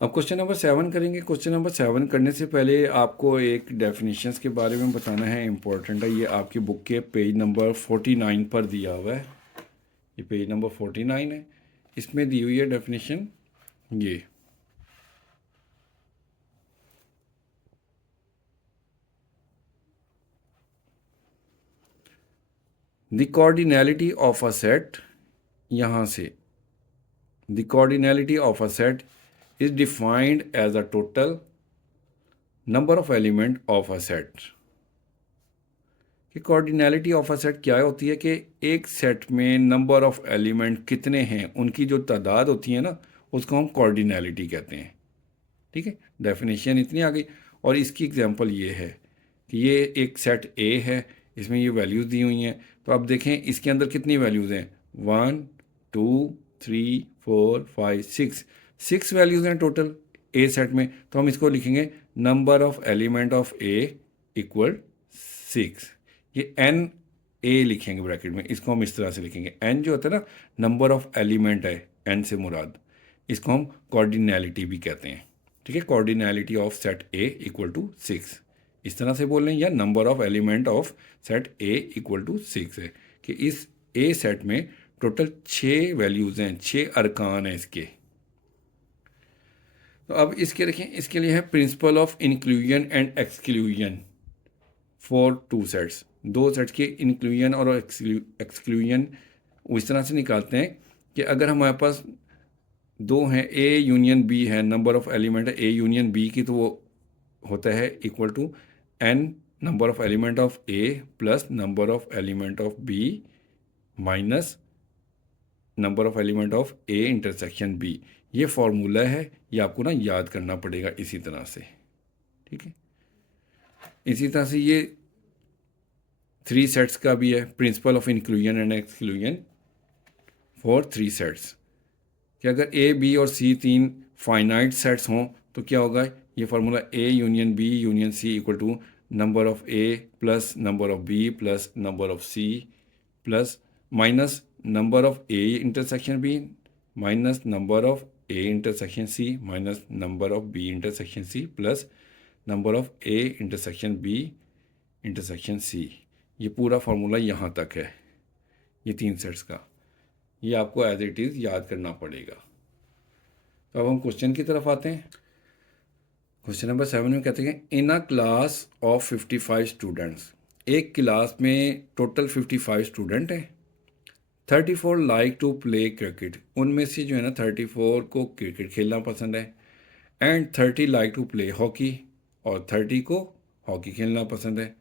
अब question number 7 करेंगे। Question number 7 करने से पहले आपको एक डेफिनेशंस के बारे में बताना है, इम्पोर्टेंट है। ये आपकी बुक के पेज नंबर 49 पर दिया हुआ है। ये पेज नंबर 49 है, इसमें दी हुई है डेफिनेशन ये। The cardinality of a set, यहाँ से the cardinality of a set is defined as a total number of element of a set. कि कॉर्डिनैलिटी ऑफ अ सेट क्या होती है कि एक सेट में नंबर ऑफ एलिमेंट कितने हैं, उनकी जो तादाद होती है ना, उसको हम कॉर्डिनैलिटी कहते हैं। ठीक है, डेफिनेशन इतनी आ गई। और इसकी एग्जांपल ये है कि ये एक सेट ए है, इसमें ये वैल्यूज़ दी हुई हैं। तो अब देखें इसके अंदर कितनी वैल्यूज़ हैं, 1 2 3 4 5 6, 6 वैल्यूज़ हैं टोटल ए सेट में। तो हम इसको लिखेंगे number of element of A equal 6। ये एन ए लिखेंगे ब्रैकेट में, इसको हम इस तरह से लिखेंगे। एन जो होता है ना, नंबर ऑफ एलिमेंट है, एन से मुराद, इसको हम कॉर्डिनैलिटी भी कहते हैं। ठीक है, cardinality of set A equal to 6, इस तरह से बोल रहे हैं। या number of element of set A equal to 6 है कि इस ए सेट में टोटल 6 वैल्यूज़ हैं, 6 अरकान हैं इसके। तो अब इसके देखें, इसके लिए है principle of inclusion and exclusion for two sets. दो सेट्स के इंक्लूजन और एक्सक्लूजन इस तरह से निकालते हैं कि अगर हमारे पास दो हैं, ए यूनियन बी है, नंबर ऑफ एलिमेंट है ए यूनियन बी की, तो वो होता है equal to n number of element of A plus number of element of B minus number of element of A intersection B. ये formula है, ये आपको ना याद करना पड़ेगा इसी तरह से। ठीक है, इसी तरह से ये 3 सेट्स का भी है, principle of inclusion and exclusion for 3 sets. कि अगर ए बी और सी तीन फाइनाइट सेट्स हों तो क्या होगा, ये formula A union B union C equal to number of A plus number of B plus number of C plus minus number of A intersection B minus number of A intersection C minus number of B intersection C plus number of A intersection B intersection C. ये पूरा formula यहाँ तक है, ये 3 sets का। ये आपको as it is याद करना पड़ेगा। तो अब हम क्वेश्चन की तरफ आते हैं। क्वेश्चन नंबर 7 में कहते हैं in a class of 55 students, एक क्लास में टोटल 55 स्टूडेंट हैं। 34 लाइक टू प्ले क्रिकेट, उनमें से जो है ना 34 को क्रिकेट खेलना पसंद है। And 30 like to play hockey, और 30 को हॉकी खेलना पसंद है।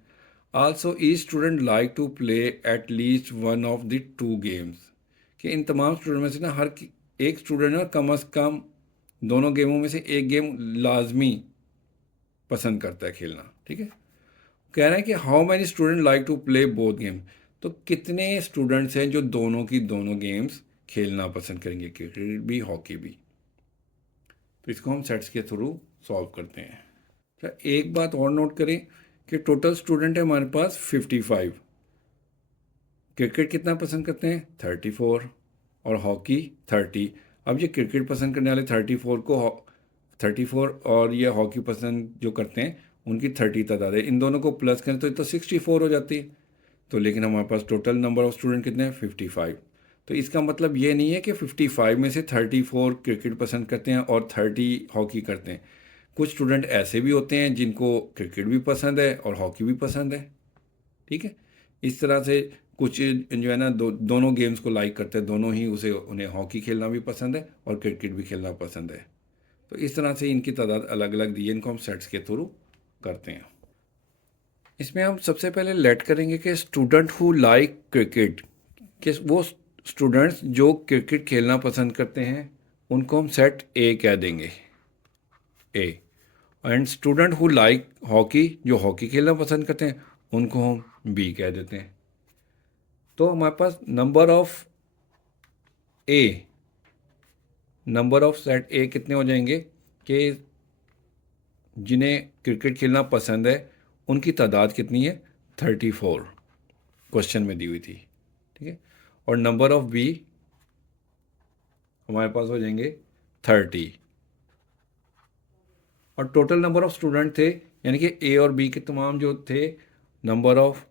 Also each student like to play at least one of the 2 games, कि इन तमाम स्टूडेंट में से ना हर एक स्टूडेंट ना कम अज़ कम दोनों गेमों में से एक गेम लाजमी पसंद करता है खेलना। ठीक है, कह रहे हैं कि how many student like to play both game, तो कितने स्टूडेंट्स हैं जो दोनों की दोनों गेम्स खेलना पसंद करेंगे, क्रिकेट भी हॉकी भी। तो इसको हम सेट्स के थ्रू सॉल्व करते हैं। अच्छा, एक बात और नोट करें कि टोटल स्टूडेंट है हमारे पास 55, क्रिकेट कितना पसंद करते हैं 34 और हॉकी 30। अब ये क्रिकेट पसंद करने वाले 34 को 34 और ये हॉकी पसंद जो करते हैं उनकी 30 तादाद है, इन दोनों को प्लस करें तो 64 हो जाती है। तो लेकिन हमारे पास टोटल नंबर ऑफ स्टूडेंट कितने हैं 55। तो इसका मतलब ये नहीं है कि 55 में से 34 क्रिकेट पसंद करते हैं और 30 हॉकी करते हैं। कुछ स्टूडेंट ऐसे भी होते हैं जिनको क्रिकेट भी पसंद है और हॉकी भी पसंद है। ठीक है, इस तरह से कुछ जो है ना दोनों गेम्स को लाइक करते हैं, दोनों ही उसे उन्हें हॉकी खेलना भी पसंद है और क्रिकेट भी खेलना पसंद है। तो इस तरह से इनकी तादाद अलग अलग दी है, इनको हम सेट्स के थ्रू करते हैं। इसमें हम सबसे पहले लेट करेंगे कि स्टूडेंट हु लाइक क्रिकेट, कि वो स्टूडेंट्स जो क्रिकेट खेलना पसंद करते हैं उनको हम सेट ए कह देंगे, A. And student who like hockey, जो हॉकी खेलना पसंद करते हैं उनको हम बी कह देते हैं। तो हमारे पास number of A, number of set A कितने हो जाएंगे कि जिन्हें क्रिकेट खेलना पसंद है उनकी तादाद कितनी है 34, क्वेश्चन में दी हुई थी। ठीक है, और नंबर ऑफ बी हमारे पास हो जाएंगे 30। और टोटल नंबर ऑफ स्टूडेंट थे, यानी कि ए और बी के तमाम जो थे, number of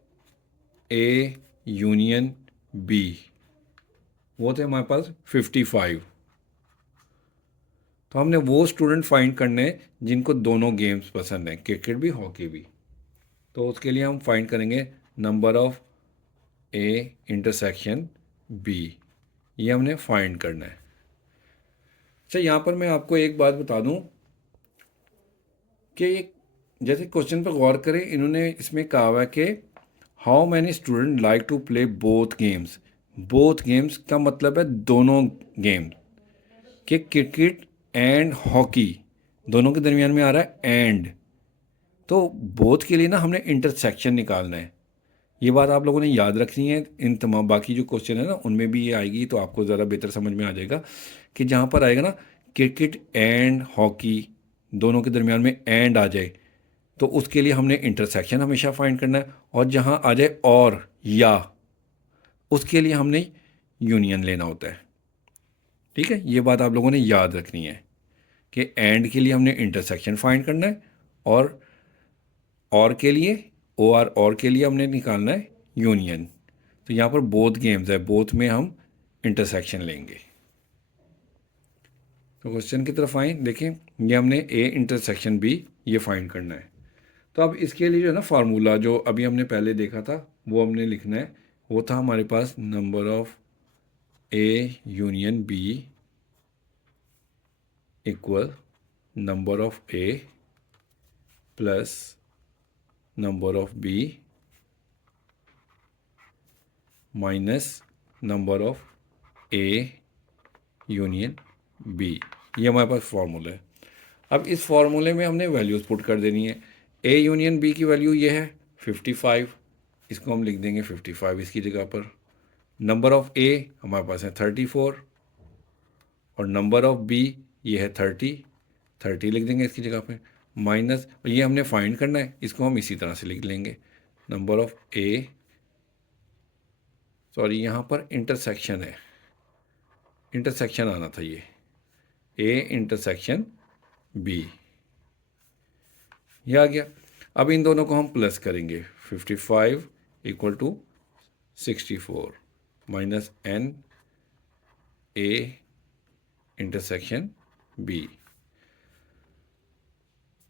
A union B, वो थे हमारे पास 55। तो हमने वो स्टूडेंट फाइंड करने हैं जिनको दोनों गेम्स पसंद हैं, क्रिकेट भी हॉकी भी। तो उसके लिए हम फाइंड करेंगे number of A intersection B, ये हमने फाइंड करना है। अच्छा, यहाँ पर मैं आपको एक बात बता दूं कि जैसे क्वेश्चन पर गौर करें, इन्होंने इसमें कहा हुआ है कि how many student like to play both games. Both games का मतलब है दोनों गेम, कि क्रिकेट एंड हॉकी दोनों के दरमियान में आ रहा है एंड। तो बोथ के लिए ना हमने इंटरसेक्शन निकालना है। ये बात आप लोगों ने याद रखनी है। इन तमाम बाकी जो क्वेश्चन है ना उनमें भी ये आएगी, तो आपको ज़रा बेहतर समझ में आ जाएगा कि जहाँ पर आएगा ना क्रिकेट एंड हॉकी दोनों के दरमियान में एंड आ जाए, तो उसके लिए हमने इंटरसेक्शन हमेशा फाइंड करना है। और जहाँ आ जाए और या, उसके लिए हमने यूनियन लेना होता है। ठीक है, ये बात आप लोगों ने याद रखनी है कि एंड के लिए हमने इंटरसेक्शन फाइंड करना है, और के लिए और के लिए हमने निकालना है यूनियन। तो यहाँ पर बोथ गेम्स है, बोथ में हम इंटरसेक्शन लेंगे। तो क्वेश्चन की तरफ आए, देखें ये हमने ए इंटरसेक्शन बी ये फाइंड करना है। तो अब इसके लिए जो है ना फार्मूला जो अभी हमने पहले देखा था वो हमने लिखना है। वो था हमारे पास number of A union B equal number of A plus number of B minus number of A union B. ये हमारे पास फार्मूला है। अब इस फार्मूले में हमने वैल्यूज़ पुट कर देनी है। ए यूनियन बी की वैल्यू ये है 55, इसको हम लिख देंगे 55 इसकी जगह पर। नंबर ऑफ ए हमारे पास है 34 और नंबर ऑफ बी ये है 30 लिख देंगे इसकी जगह पे। माइनस, ये हमने फाइंड करना है, इसको हम इसी तरह से लिख लेंगे नंबर ऑफ ए, सॉरी यहाँ पर इंटरसेक्शन है, इंटरसेक्शन आना था, ये ए इंटरसेक्शन बी, ये आ गया। अब इन दोनों को हम प्लस करेंगे, 55 equal to 64 minus n A intersection B.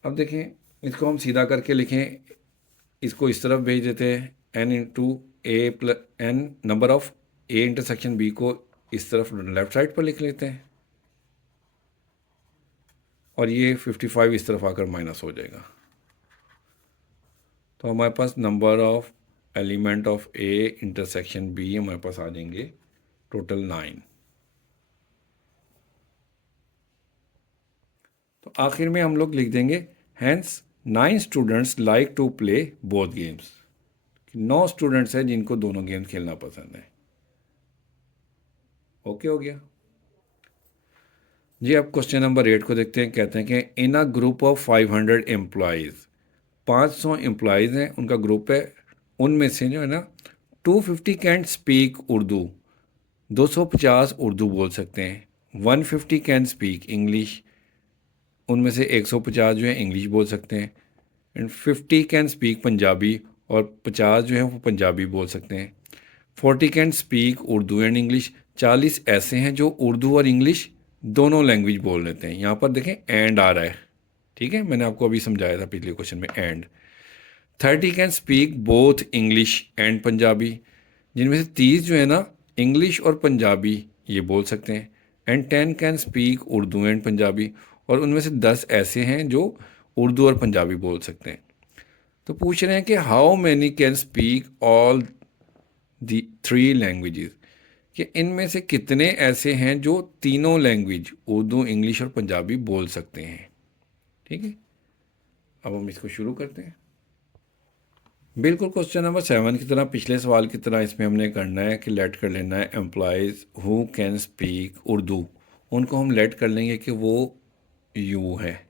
अब देखें इसको हम सीधा करके लिखें, इसको इस तरफ भेज देते हैं, n into A plus n number of A intersection B को इस तरफ लेफ्ट साइड पर लिख लेते हैं, और ये 55 इस तरफ आकर माइनस हो जाएगा। तो हमारे पास number of element of A intersection B हमारे पास आ जाएंगे टोटल 9। तो आखिर में हम लोग लिख देंगे hence 9 students like to play both games. 9 students हैं जिनको दोनों गेम खेलना पसंद है। ओके हो गया जी। अब क्वेश्चन नंबर 8 को देखते हैं। कहते हैं कि in a group of 500 employees, 500 employees हैं, उनका ग्रुप है, उनमें से जो है ना 250 कैन स्पीक उर्दू, 250 उर्दू बोल सकते हैं। 150 कैन स्पीक इंग्लिश, उनमें से 150 जो है इंग्लिश बोल सकते हैं। एंड 50 कैन स्पीक पंजाबी, और 50 जो है वो पंजाबी बोल सकते हैं। 40 can speak Urdu and English, 40 ऐसे हैं जो उर्दू और इंग्लिश दोनों लैंग्वेज बोल लेते हैं। यहाँ पर देखें एंड आ रहा है, ठीक है, मैंने आपको अभी समझाया था पिछले क्वेश्चन में and. 30 can speak both English and Punjabi, जिनमें से 30 जो है ना इंग्लिश और पंजाबी ये बोल सकते हैं। And 10 can speak Urdu and Punjabi, और उनमें से 10 ऐसे हैं जो उर्दू और पंजाबी बोल सकते हैं। तो पूछ रहे हैं कि how many can speak all the 3 languages, कि इनमें से कितने ऐसे हैं जो तीनों लैंग्वेज उर्दू इंग्लिश और पंजाबी बोल सकते हैं। ठीक है, अब हम इसको शुरू करते हैं। बिल्कुल क्वेश्चन नंबर 7 की तरह, पिछले सवाल की तरह इसमें हमने करना है कि लेट कर लेना है employees who can speak Urdu, उनको हम लेट कर लेंगे कि वो यू है।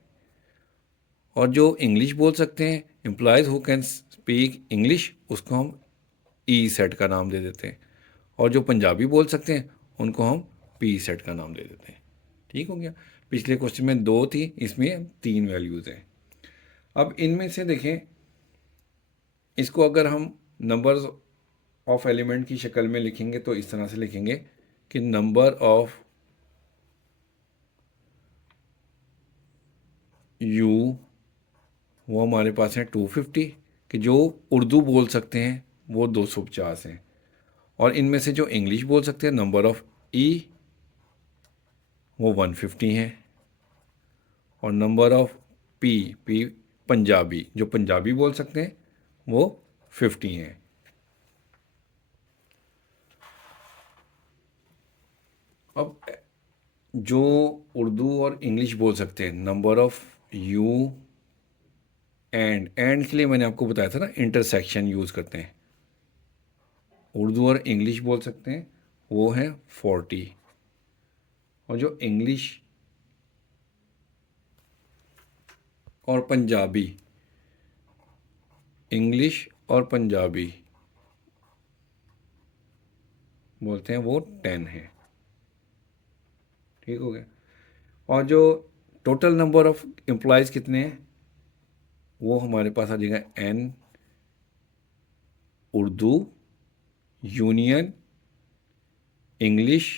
और जो इंग्लिश बोल सकते हैं employees who can speak English, उसको हम ई सेट का नाम दे देते हैं। और जो पंजाबी बोल सकते हैं उनको हम पी सेट का नाम दे देते हैं। ठीक हो गया। पिछले क्वेश्चन में 2 थी, इसमें 3 वैल्यूज़ हैं। अब इनमें से देखें, इसको अगर हम नंबर्स ऑफ एलिमेंट की शक्ल में लिखेंगे तो इस तरह से लिखेंगे कि नंबर ऑफ यू वो हमारे पास है 250, कि जो उर्दू बोल सकते हैं वो 250 हैं, और इनमें से जो इंग्लिश बोल सकते हैं नंबर ऑफ ई वो 150 हैं, और number of P P Punjabi जो पंजाबी बोल सकते हैं वो 50 हैं। अब जो उर्दू और इंग्लिश बोल सकते हैं नंबर ऑफ यू एंड के लिए मैंने आपको बताया था ना, इंटरसेक्शन यूज़ करते हैं। उर्दू और इंग्लिश बोल सकते हैं वो है 40, और जो इंग्लिश और पंजाबी, इंग्लिश और पंजाबी बोलते हैं वो 10 है। ठीक हो गया। और जो टोटल नंबर ऑफ एम्प्लॉयज़ कितने हैं वो हमारे पास आ जाएगा n Urdu union English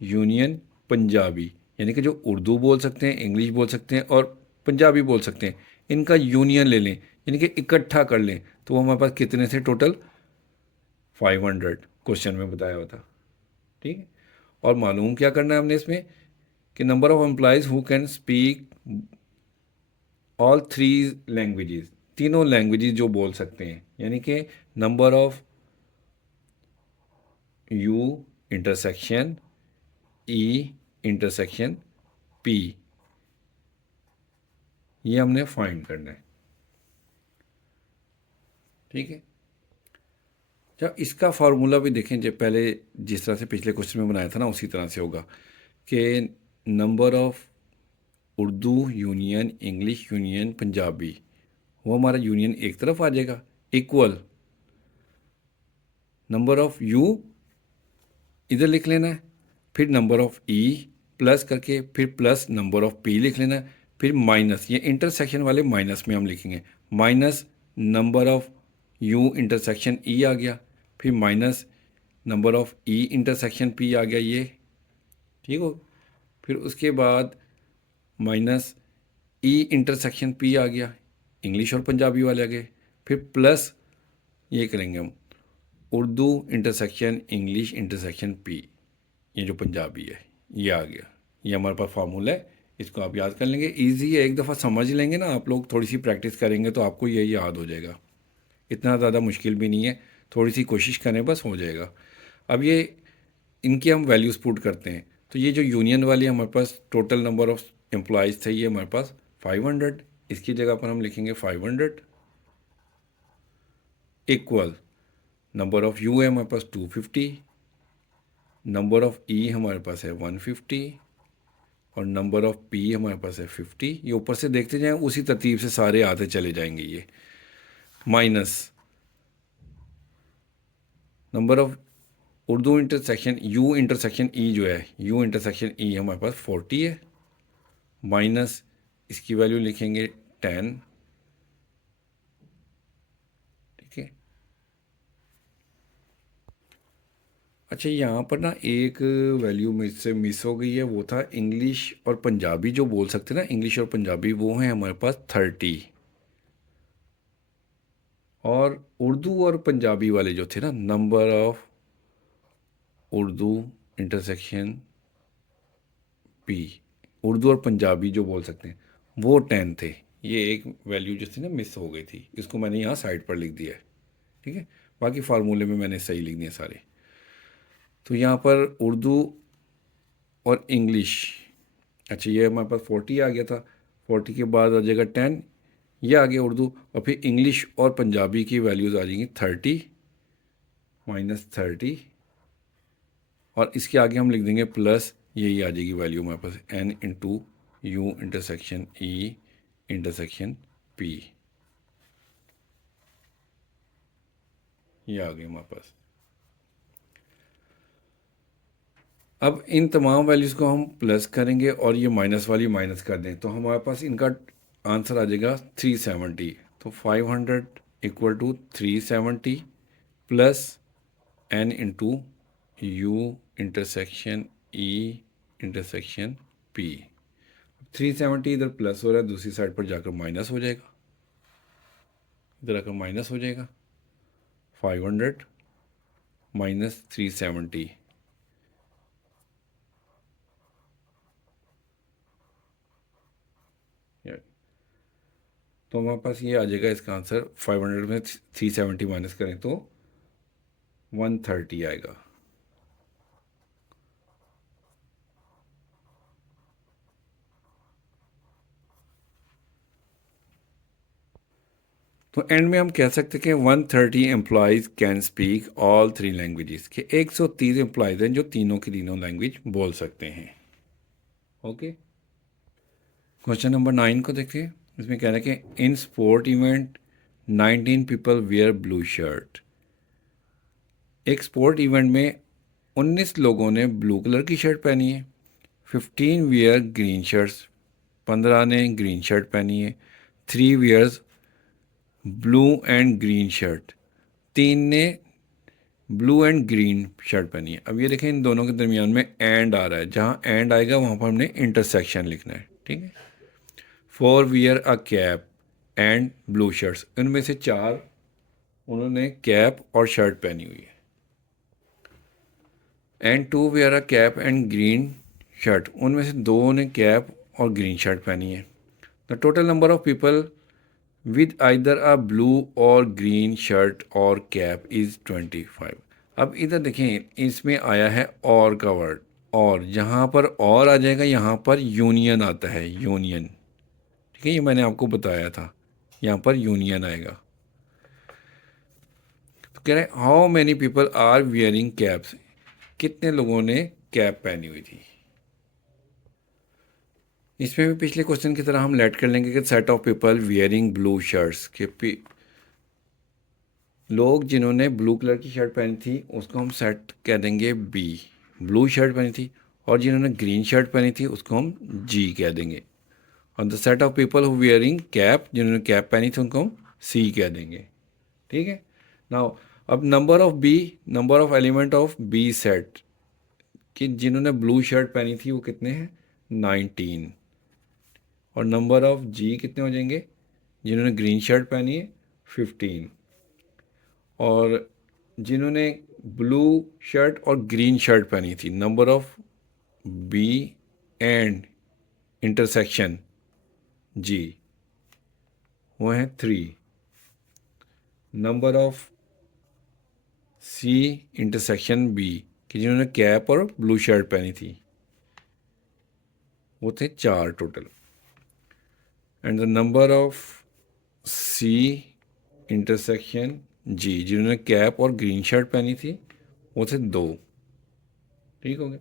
union Punjabi, यानी कि जो उर्दू बोल सकते हैं, इंग्लिश बोल सकते हैं और पंजाबी बोल सकते हैं, इनका यूनियन ले लें, यानी कि इकट्ठा कर लें, तो वो हमारे पास कितने थे टोटल 500, क्वेश्चन में बताया हुआ था। ठीक है। और मालूम क्या करना है हमने इसमें कि number of employees who can speak all 3 languages, तीनों लैंग्वेजेस जो बोल सकते हैं, यानी कि number of U intersection E intersection P, ये हमने फाइंड करना है। ठीक है। जब इसका फार्मूला भी देखें, जब पहले जिस तरह से पिछले क्वेश्चन में बनाया था ना उसी तरह से होगा कि number of Urdu union English union Punjabi, वो हमारा यूनियन एक तरफ आ जाएगा, इक्वल नंबर ऑफ यू इधर लिख लेना है, फिर नंबर ऑफ ई प्लस करके फिर प्लस नंबर ऑफ पी लिख लेना है, फिर माइनस, ये इंटरसेक्शन वाले माइनस में हम लिखेंगे, minus number of U intersection E आ गया, फिर minus number of E intersection P आ गया ये। ठीक हो। फिर उसके बाद माइनस ई इंटरसेक्शन पी आ गया, इंग्लिश और पंजाबी वाले आ गए, फिर प्लस ये करेंगे हम Urdu intersection English intersection P, ये जो पंजाबी है ये आ गया। ये हमारे पास फार्मूला है, इसको आप याद कर लेंगे, इजी है, एक दफ़ा समझ लेंगे ना आप लोग, थोड़ी सी प्रैक्टिस करेंगे तो आपको ये याद हो जाएगा, इतना ज़्यादा मुश्किल भी नहीं है, थोड़ी सी कोशिश करें बस हो जाएगा। अब ये इनकी हम वैल्यूज़ पुट करते हैं, तो ये जो यूनियन वाली हमारे पास टोटल नंबर ऑफ एम्प्लॉयज़ थे ये हमारे पास 500, इसकी जगह पर हम लिखेंगे 500 इक्वल नंबर ऑफ़ यू है हमारे पास 250, नंबर ऑफ़ ई हमारे पास है 150, और नंबर ऑफ़ पी हमारे पास है 50। ये ऊपर से देखते जाएं, उसी तरतीब से सारे आते चले जाएंगे ये, minus number of Urdu intersection you intersection ई जो है, यू इंटरसेक्शन ई हमारे पास 40 है, माइनस इसकी वैल्यू लिखेंगे 10। ठीक है। अच्छा, यहाँ पर ना एक वैल्यू मुझसे मिस हो गई है, वो था इंग्लिश और पंजाबी जो बोल सकते हैं ना, इंग्लिश और पंजाबी वो हैं हमारे पास 30, और उर्दू और पंजाबी वाले जो थे ना, number of Urdu intersection P, Urdu और पंजाबी जो बोल सकते हैं वो 10 थे। ये एक वैल्यू जो थी ना मिस हो गई थी, इसको मैंने यहाँ साइड पर लिख दिया है। ठीक है। बाकी फार्मूले में मैंने सही लिख दिए सारे। तो यहाँ पर उर्दू और इंग्लिश, अच्छा ये हमारे पास 40 आ गया था, 40 के बाद आ जाएगा 10, ये आ गया उर्दू, और फिर इंग्लिश और पंजाबी की वैल्यूज़ आ जाएंगी 30 माइनस 30, और इसके आगे हम लिख देंगे प्लस, यही आ जाएगी वैल्यू हमारे पास n into U intersection E intersection P, ये आ गई हमारे पास। अब इन तमाम वैल्यूज़ को हम प्लस करेंगे और ये माइनस वाली माइनस कर दें तो हमारे पास इनका आंसर आ जाएगा 370। तो 500 equal to 370 plus n into U intersection E intersection P. 370 इधर प्लस हो रहा है, दूसरी साइड पर जाकर माइनस हो जाएगा, इधर आकर माइनस हो जाएगा। 500 माइनस 370, तो हमारे पास ये आ जाएगा इसका आंसर। 500 में 370 माइनस करें तो 130 आएगा। तो एंड में हम कह सकते हैं कि 130 employees can speak all 3 languages, कि 130 एम्प्लॉयज़ हैं जो तीनों की तीनों लैंग्वेज बोल सकते हैं। ओके, क्वेश्चन नंबर 9 को देखिए। इसमें कह रहा है कि in sport event 19 people wear blue shirt. एक स्पोर्ट इवेंट में 19 लोगों ने ब्लू कलर की शर्ट पहनी है। 15 वेयर ग्रीन शर्ट्स, 15 ने ग्रीन शर्ट पहनी है। 3 wears blue and green shirt, 3 ने ब्लू एंड ग्रीन शर्ट पहनी है। अब ये देखें इन दोनों के दरमियान में एंड आ रहा है, जहाँ एंड आएगा वहाँ पर हमने इंटरसेक्शन लिखना है, ठीक है। 4 wear a cap and blue shirts, इनमें से 4 उन्होंने कैप और शर्ट पहनी हुई है। And 2 wear a cap and green shirt, उनमें से 2 ने कैप और ग्रीन शर्ट पहनी है। The total number of people with either a blue और ग्रीन शर्ट और कैप इज़ 25। अब इधर देखें इसमें आया है और का वर्ड, और जहाँ पर और आ जाएगा यहाँ पर यूनियन आता है, यूनियन, ठीक है, ये मैंने आपको बताया था, यहाँ पर यूनियन आएगा। तो कह रहे हैं how many people are wearing caps, कितने लोगों ने कैप पहनी हुई थी। इसमें भी पिछले क्वेश्चन की तरह हम लेट कर लेंगे कि set of people wearing blue shirts, के लोग जिन्होंने ब्लू कलर की शर्ट पहनी थी उसको हम सेट कह देंगे बी, ब्लू शर्ट पहनी थी, और जिन्होंने ग्रीन शर्ट पहनी थी उसको हम जी कह देंगे। और the set of people who wearing cap, जिन्होंने कैप पहनी थी उनको हम सी कह देंगे, ठीक है। नाउ अब number of B, number of element of B set, कि जिन्होंने ब्लू शर्ट पहनी थी वो कितने हैं, 19। और नंबर ऑफ जी कितने हो जाएंगे, जिन्होंने ग्रीन शर्ट पहनी है 15, और जिन्होंने ब्लू शर्ट और ग्रीन शर्ट पहनी थी, number of B and intersection G वो है 3। Number of C intersection B, कि जिन्होंने कैप और ब्लू शर्ट पहनी थी वो थे 4 total. And the number of C intersection G, जिन्होंने कैप और ग्रीन शर्ट पहनी थी वो थे 2, ठीक हो गया।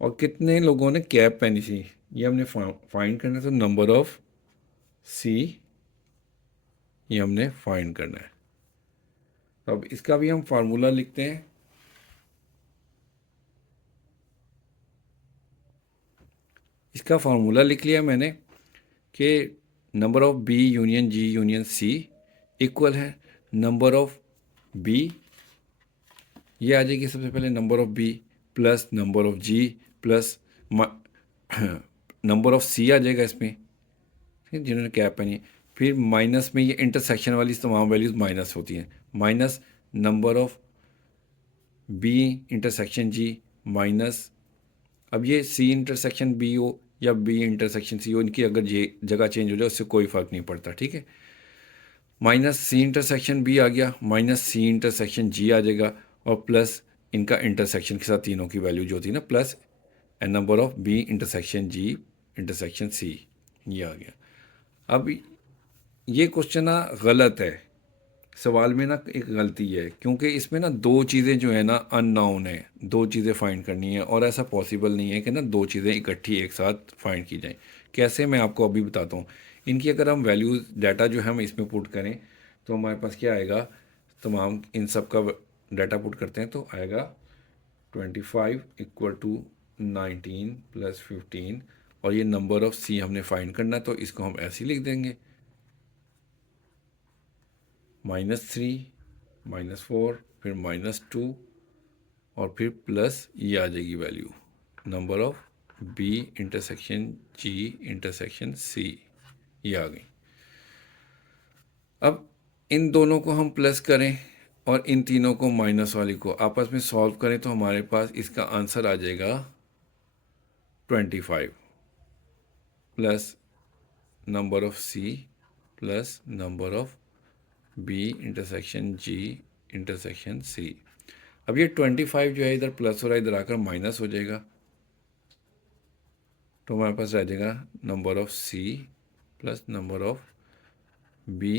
और कितने लोगों ने कैप पहनी थी ये हमने फाइंड करना है, तो नंबर ऑफ सी ये हमने फाइंड करना है। तो अब इसका भी हम फार्मूला लिखते हैं। इसका फार्मूला लिख लिया मैंने कि number of B union G union C equal है नंबर ऑफ बी, ये आ जाएगी सबसे पहले number of B plus number of G plus number of C आ जाएगा इसमें, ठीक है, जिन्होंने कैप पहनी है। फिर माइनस में ये इंटरसेक्शन वाली तमाम वैल्यूज़ माइनस होती हैं, minus number of B intersection G minus, अब ये सी इंटरसेक्शन बी हो या बी इंटरसेक्शन सी हो, इनकी अगर ये जगह चेंज हो जाए उससे कोई फ़र्क नहीं पड़ता, ठीक है। माइनस सी इंटरसेक्शन बी आ गया, माइनस सी इंटरसेक्शन जी आ जाएगा, और प्लस इनका इंटरसेक्शन के साथ तीनों की वैल्यू जो होती है ना, plus n number of B intersection G intersection C, ये आ गया। अब ये क्वेश्चन ना गलत है, सवाल में ना एक गलती है, क्योंकि इसमें ना 2 चीज़ें जो है ना अननोन है, 2 चीज़ें फाइंड करनी है, और ऐसा पॉसिबल नहीं है कि ना 2 चीज़ें इकट्ठी एक साथ फाइंड की जाएं। कैसे, मैं आपको अभी बताता हूँ। इनकी अगर हम वैल्यूज़ डाटा जो है हम इसमें पुट करें तो हमारे पास क्या आएगा, तमाम इन सब का डाटा पुट करते हैं तो आएगा 25 इक्वल टू 19 प्लस 15, और ये नंबर ऑफ सी हमने फाइंड करना है, तो इसको हम ऐसे ही लिख देंगे, -3 -4 फिर -2 और फिर प्लस ये आ जाएगी value number of B intersection G intersection C, ये आ गई। अब इन दोनों को हम प्लस करें और इन तीनों को माइनस वाली को आपस में सॉल्व करें, तो हमारे पास इसका आंसर आ जाएगा 25 plus number of C plus number of B intersection G intersection C. अब ये 25 जो है इधर प्लस हो रहा है, इधर आकर माइनस हो जाएगा, तो हमारे पास रह जाएगा number of C plus number of B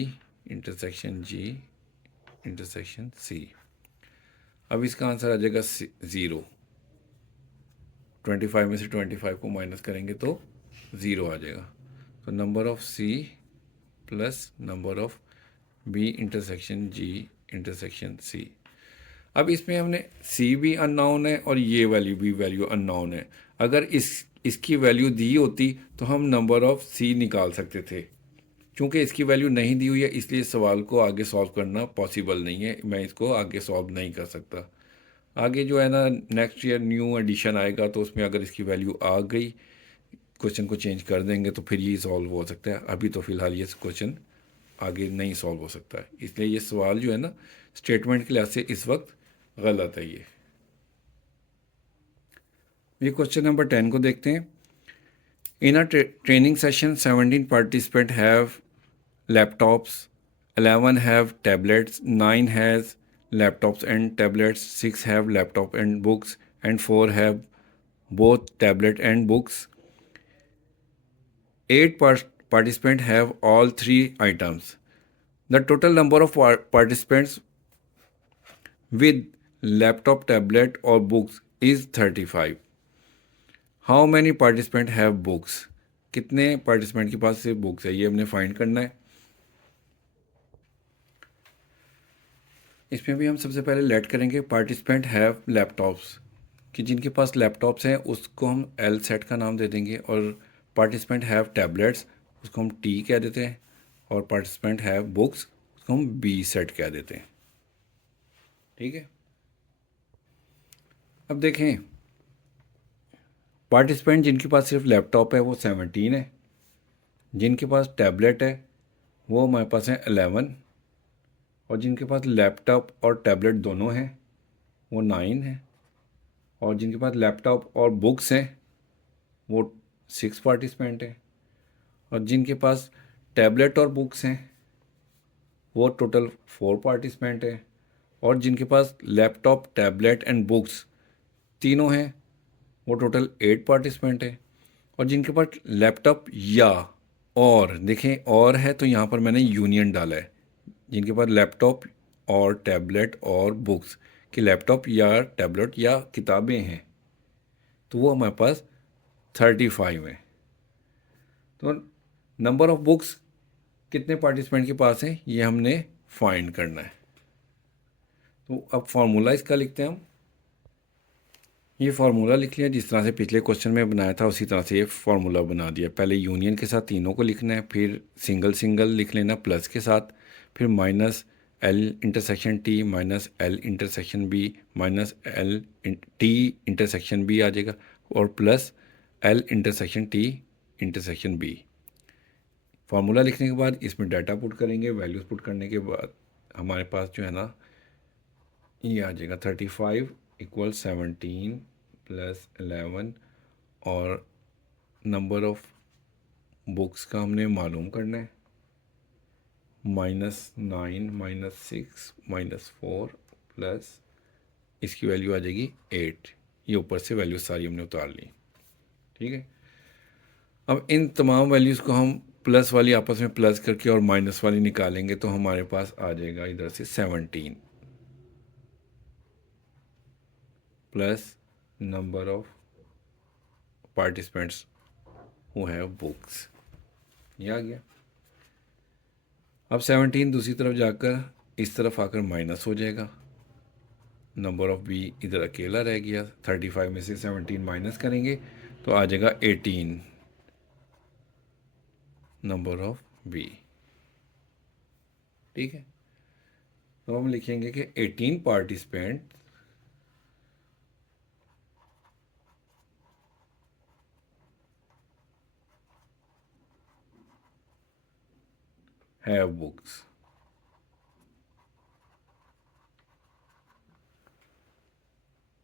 intersection G intersection C. अब इसका आंसर आ जाएगा 0। 25 में से 25 को माइनस करेंगे तो 0 आ जाएगा, तो number of C plus number of B intersection G intersection C. अब इसमें हमने सी भी अननोन है और ये वैल्यू भी वैल्यू अननोन है। अगर इसकी वैल्यू दी होती तो हम नंबर ऑफ सी निकाल सकते थे, क्योंकि इसकी वैल्यू नहीं दी हुई है इसलिए सवाल को आगे सॉल्व करना पॉसिबल नहीं है, मैं इसको आगे सॉल्व नहीं कर सकता। आगे जो है ना नेक्स्ट ईयर न्यू एडिशन आएगा, तो उसमें अगर इसकी वैल्यू आ गई क्वेश्चन को चेंज कर देंगे तो फिर ये सॉल्व हो सकता है। अभी तो फ़िलहाल ये क्वेश्चन आगे नहीं सॉल्व हो सकता है, इसलिए ये सवाल जो है ना स्टेटमेंट के लिहाज से इस वक्त गलत है। ये क्वेश्चन नंबर 10 को देखते हैं। In a training session 17 participant have laptops, 11 have tablets, 9 has laptops and tablets, 6 have laptop and books, and 4 have both tablet and books. 8 participants have all three items. The total number of participants with laptop, tablet or books is 35. How many participants have books? कितने participant के पास सिर्फ books है, ये हमने find करना है। इसमें भी हम सबसे पहले लेट करेंगे पार्टिसिपेंट हैव लैपटॉप्स, कि जिनके पास लैपटॉप्स हैं उसको हम एल सेट का नाम दे देंगे, और पार्टिसिपेंट हैव टैबलेट्स उसको हम टी कह देते हैं, और पार्टिसिपेंट हैव बुक्स उसको हम बी सेट कह देते हैं। ठीक है, अब देखें पार्टिसिपेंट जिनके पास सिर्फ लैपटॉप है वो 17 है, जिनके पास टैबलेट है वो हमारे पास है 11, और जिनके पास लैपटॉप और टैबलेट दोनों हैं वो 9 है, और जिनके पास लैपटॉप और बुक्स हैं वो 6 पार्टिसिपेंट हैं, और जिनके पास टैबलेट और बुक्स हैं वो टोटल 4 पार्टिसिपेंट हैं, और जिनके पास लैपटॉप टैबलेट एंड बुक्स तीनों हैं वो टोटल 8 पार्टिसिपेंट हैं, और जिनके पास लैपटॉप या और देखें और है तो यहाँ पर मैंने यूनियन डाला है, जिनके पास लैपटॉप और टैबलेट और बुक्स कि लैपटॉप या टैबलेट या किताबें हैं तो वो हमारे पास 35 है। तो नंबर ऑफ बुक्स कितने पार्टिसिपेंट के पास हैं ये हमने फाइंड करना है। तो अब फार्मूला इसका लिखते हैं हम। ये फार्मूला लिख लिया जिस तरह से पिछले क्वेश्चन में बनाया था उसी तरह से ये फार्मूला बना दिया। पहले यूनियन के साथ तीनों को लिखना है, फिर सिंगल सिंगल लिख लेना प्लस के साथ, फिर minus L intersection T minus L intersection B minus L T intersection B आ जाएगा, और plus L intersection T intersection B. Formula लिखने के बाद इसमें डाटा पुट करेंगे, वैल्यूज़ पुट करने के बाद हमारे पास जो है ना ये आ जाएगा 35 इक्वल 17 प्लस 11, और नंबर ऑफ बुक्स का हमने मालूम करना है -9 -6 -4 प्लस इसकी वैल्यू आ जाएगी 8। ये ऊपर से वैल्यू सारी हमने उतार ली। ठीक है, अब इन तमाम वैल्यूज़ को हम प्लस वाली आपस में प्लस करके और माइनस वाली निकालेंगे तो हमारे पास आ जाएगा इधर से 17 plus number of participants who have books, ये आ गया। अब 17 दूसरी तरफ जाकर इस तरफ आकर माइनस हो जाएगा, नंबर ऑफ बी इधर अकेला रह गया, 35 में से 17 माइनस करेंगे तो आ जाएगा 18 नंबर ऑफ बी। ठीक है, तो हम लिखेंगे कि 18 पार्टिसिपेंट हैव बुक्स।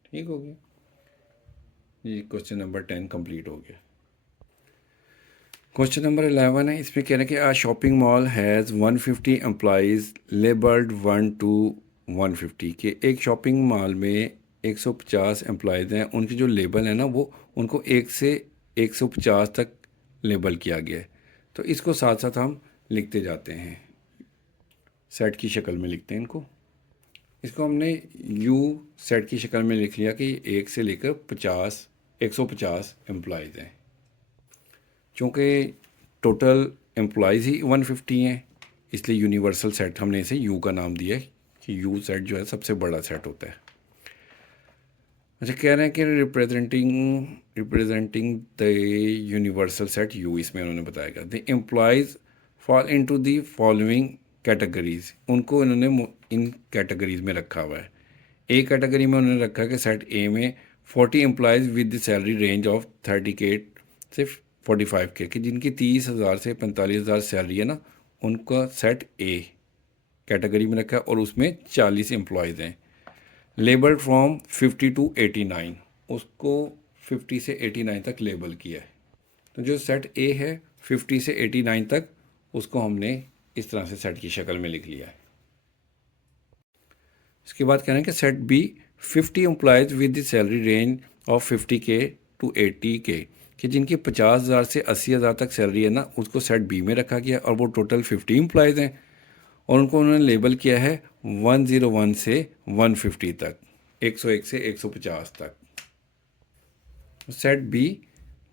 ठीक हो गया, ये क्वेश्चन नंबर 10 कंप्लीट हो गया। क्वेश्चन नंबर 11 है, इसमें कह रहे हैं कि a shopping mall has 150 employees labelled 1 to 150 के एक शॉपिंग मॉल में 150 एम्प्लॉयज़ हैं, उनकी जो लेबल है ना वो उनको 1 से 150 तक लेबल किया गया है। तो इसको साथ साथ हम लिखते जाते हैं, सेट की शक्ल में लिखते हैं इनको। इसको हमने यू सेट की शक्ल में लिख लिया कि 1 से लेकर 150 एम्प्लॉयज़ हैं। चूँकि टोटल एम्प्लॉयज़ ही 150 हैं, इसलिए यूनिवर्सल सेट हमने इसे यू का नाम दिया है कि यू सेट जो है सबसे बड़ा सेट होता है। अच्छा, कह रहे हैं कि representing the universal set you, इसमें उन्होंने बताया the employees fall into the following categories, उनको इन्होंने इन कैटेगरीज में रखा हुआ है। ए कैटेगरी में उन्होंने रखा है कि सेट ए में 40 employees with the salary range of 30K से 45K कि जिनकी 30,000 से 45,000 सैलरी है ना, उनका सेट ए कैटेगरी में रखा है और उसमें 40 एम्प्लॉयज़ हैं। लेबल्ड फ्रॉम 50 to 89, उसको 50 से 89 तक लेबल किया है। तो जो सेट ए है 50 से 89 तक, उसको हमने इस तरह से सेट की शक्ल में लिख लिया है। इसके बाद कह रहे हैं कि set B 50 employees with the salary range of 50K to 80K कि जिनकी 50,000 से 80,000 तक सैलरी है ना, उसको सेट बी में रखा गया और वो टोटल 50 एम्प्लॉयज़ हैं और उनको उन्होंने लेबल किया है 101 से 150 तक, 101 से 150 तक। सेट बी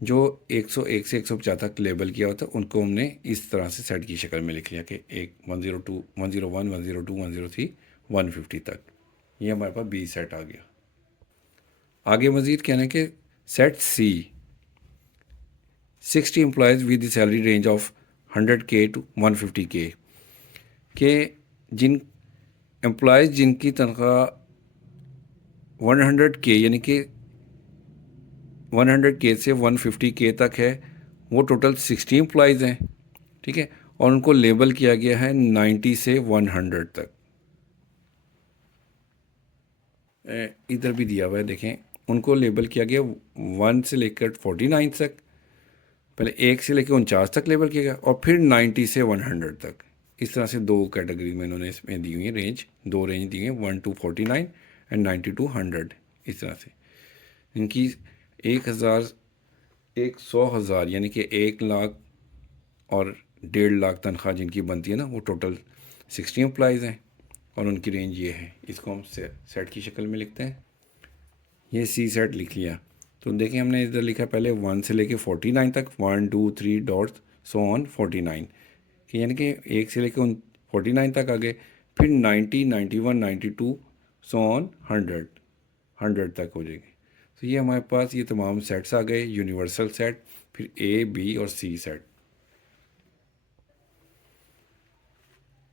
जो 101 से 150 तक लेबल किया होता है, उनको हमने इस तरह से सेट की शक्ल में लिख लिया कि 102 101 102 103 150 तक। ये हमारे पास बी सेट आ गया। आगे मज़ीद कहना है कि set C 60 employees with the salary range of 100K to 150K के जिन एम्प्लॉयज़ जिनकी तनख्वाह 100K यानी कि 100K से 150K तक है, वो टोटल 60 एम्प्लॉयज़ हैं। ठीक है, और उनको लेबल किया गया है 90 से 100 तक। इधर भी दिया हुआ है, देखें, उनको लेबल किया गया 1 से लेकर 49 तक, पहले 1 से लेकर 49 तक लेबल किया गया और फिर 90 से 100 तक। इस तरह से दो कैटेगरी में इन्होंने इसमें दी हुई है रेंज, दो रेंज दी हुई है, 1 to 49 एंड 90 to 100। इस तरह से इनकी 100,000 यानी कि 1 लाख और 1.5 लाख तनख्वाह जिनकी बनती है ना, वो टोटल 60 एम्प्लॉयज़ हैं और उनकी रेंज ये है। इसको हम सेट की शक्ल में लिखते हैं। ये सी सेट लिख लिया, तो देखें हमने इधर लिखा पहले 1 से लेके 49 तक, 1 2 3 डॉट्स सो ऑन 49 कि यानी कि 1 से लेके 49 तक आ गए, फिर 90 91 92 सो ऑन 100 तक हो जाएगी। तो ये हमारे पास ये तमाम सेट्स आ गए, यूनिवर्सल सेट, फिर ए बी और सी सेट।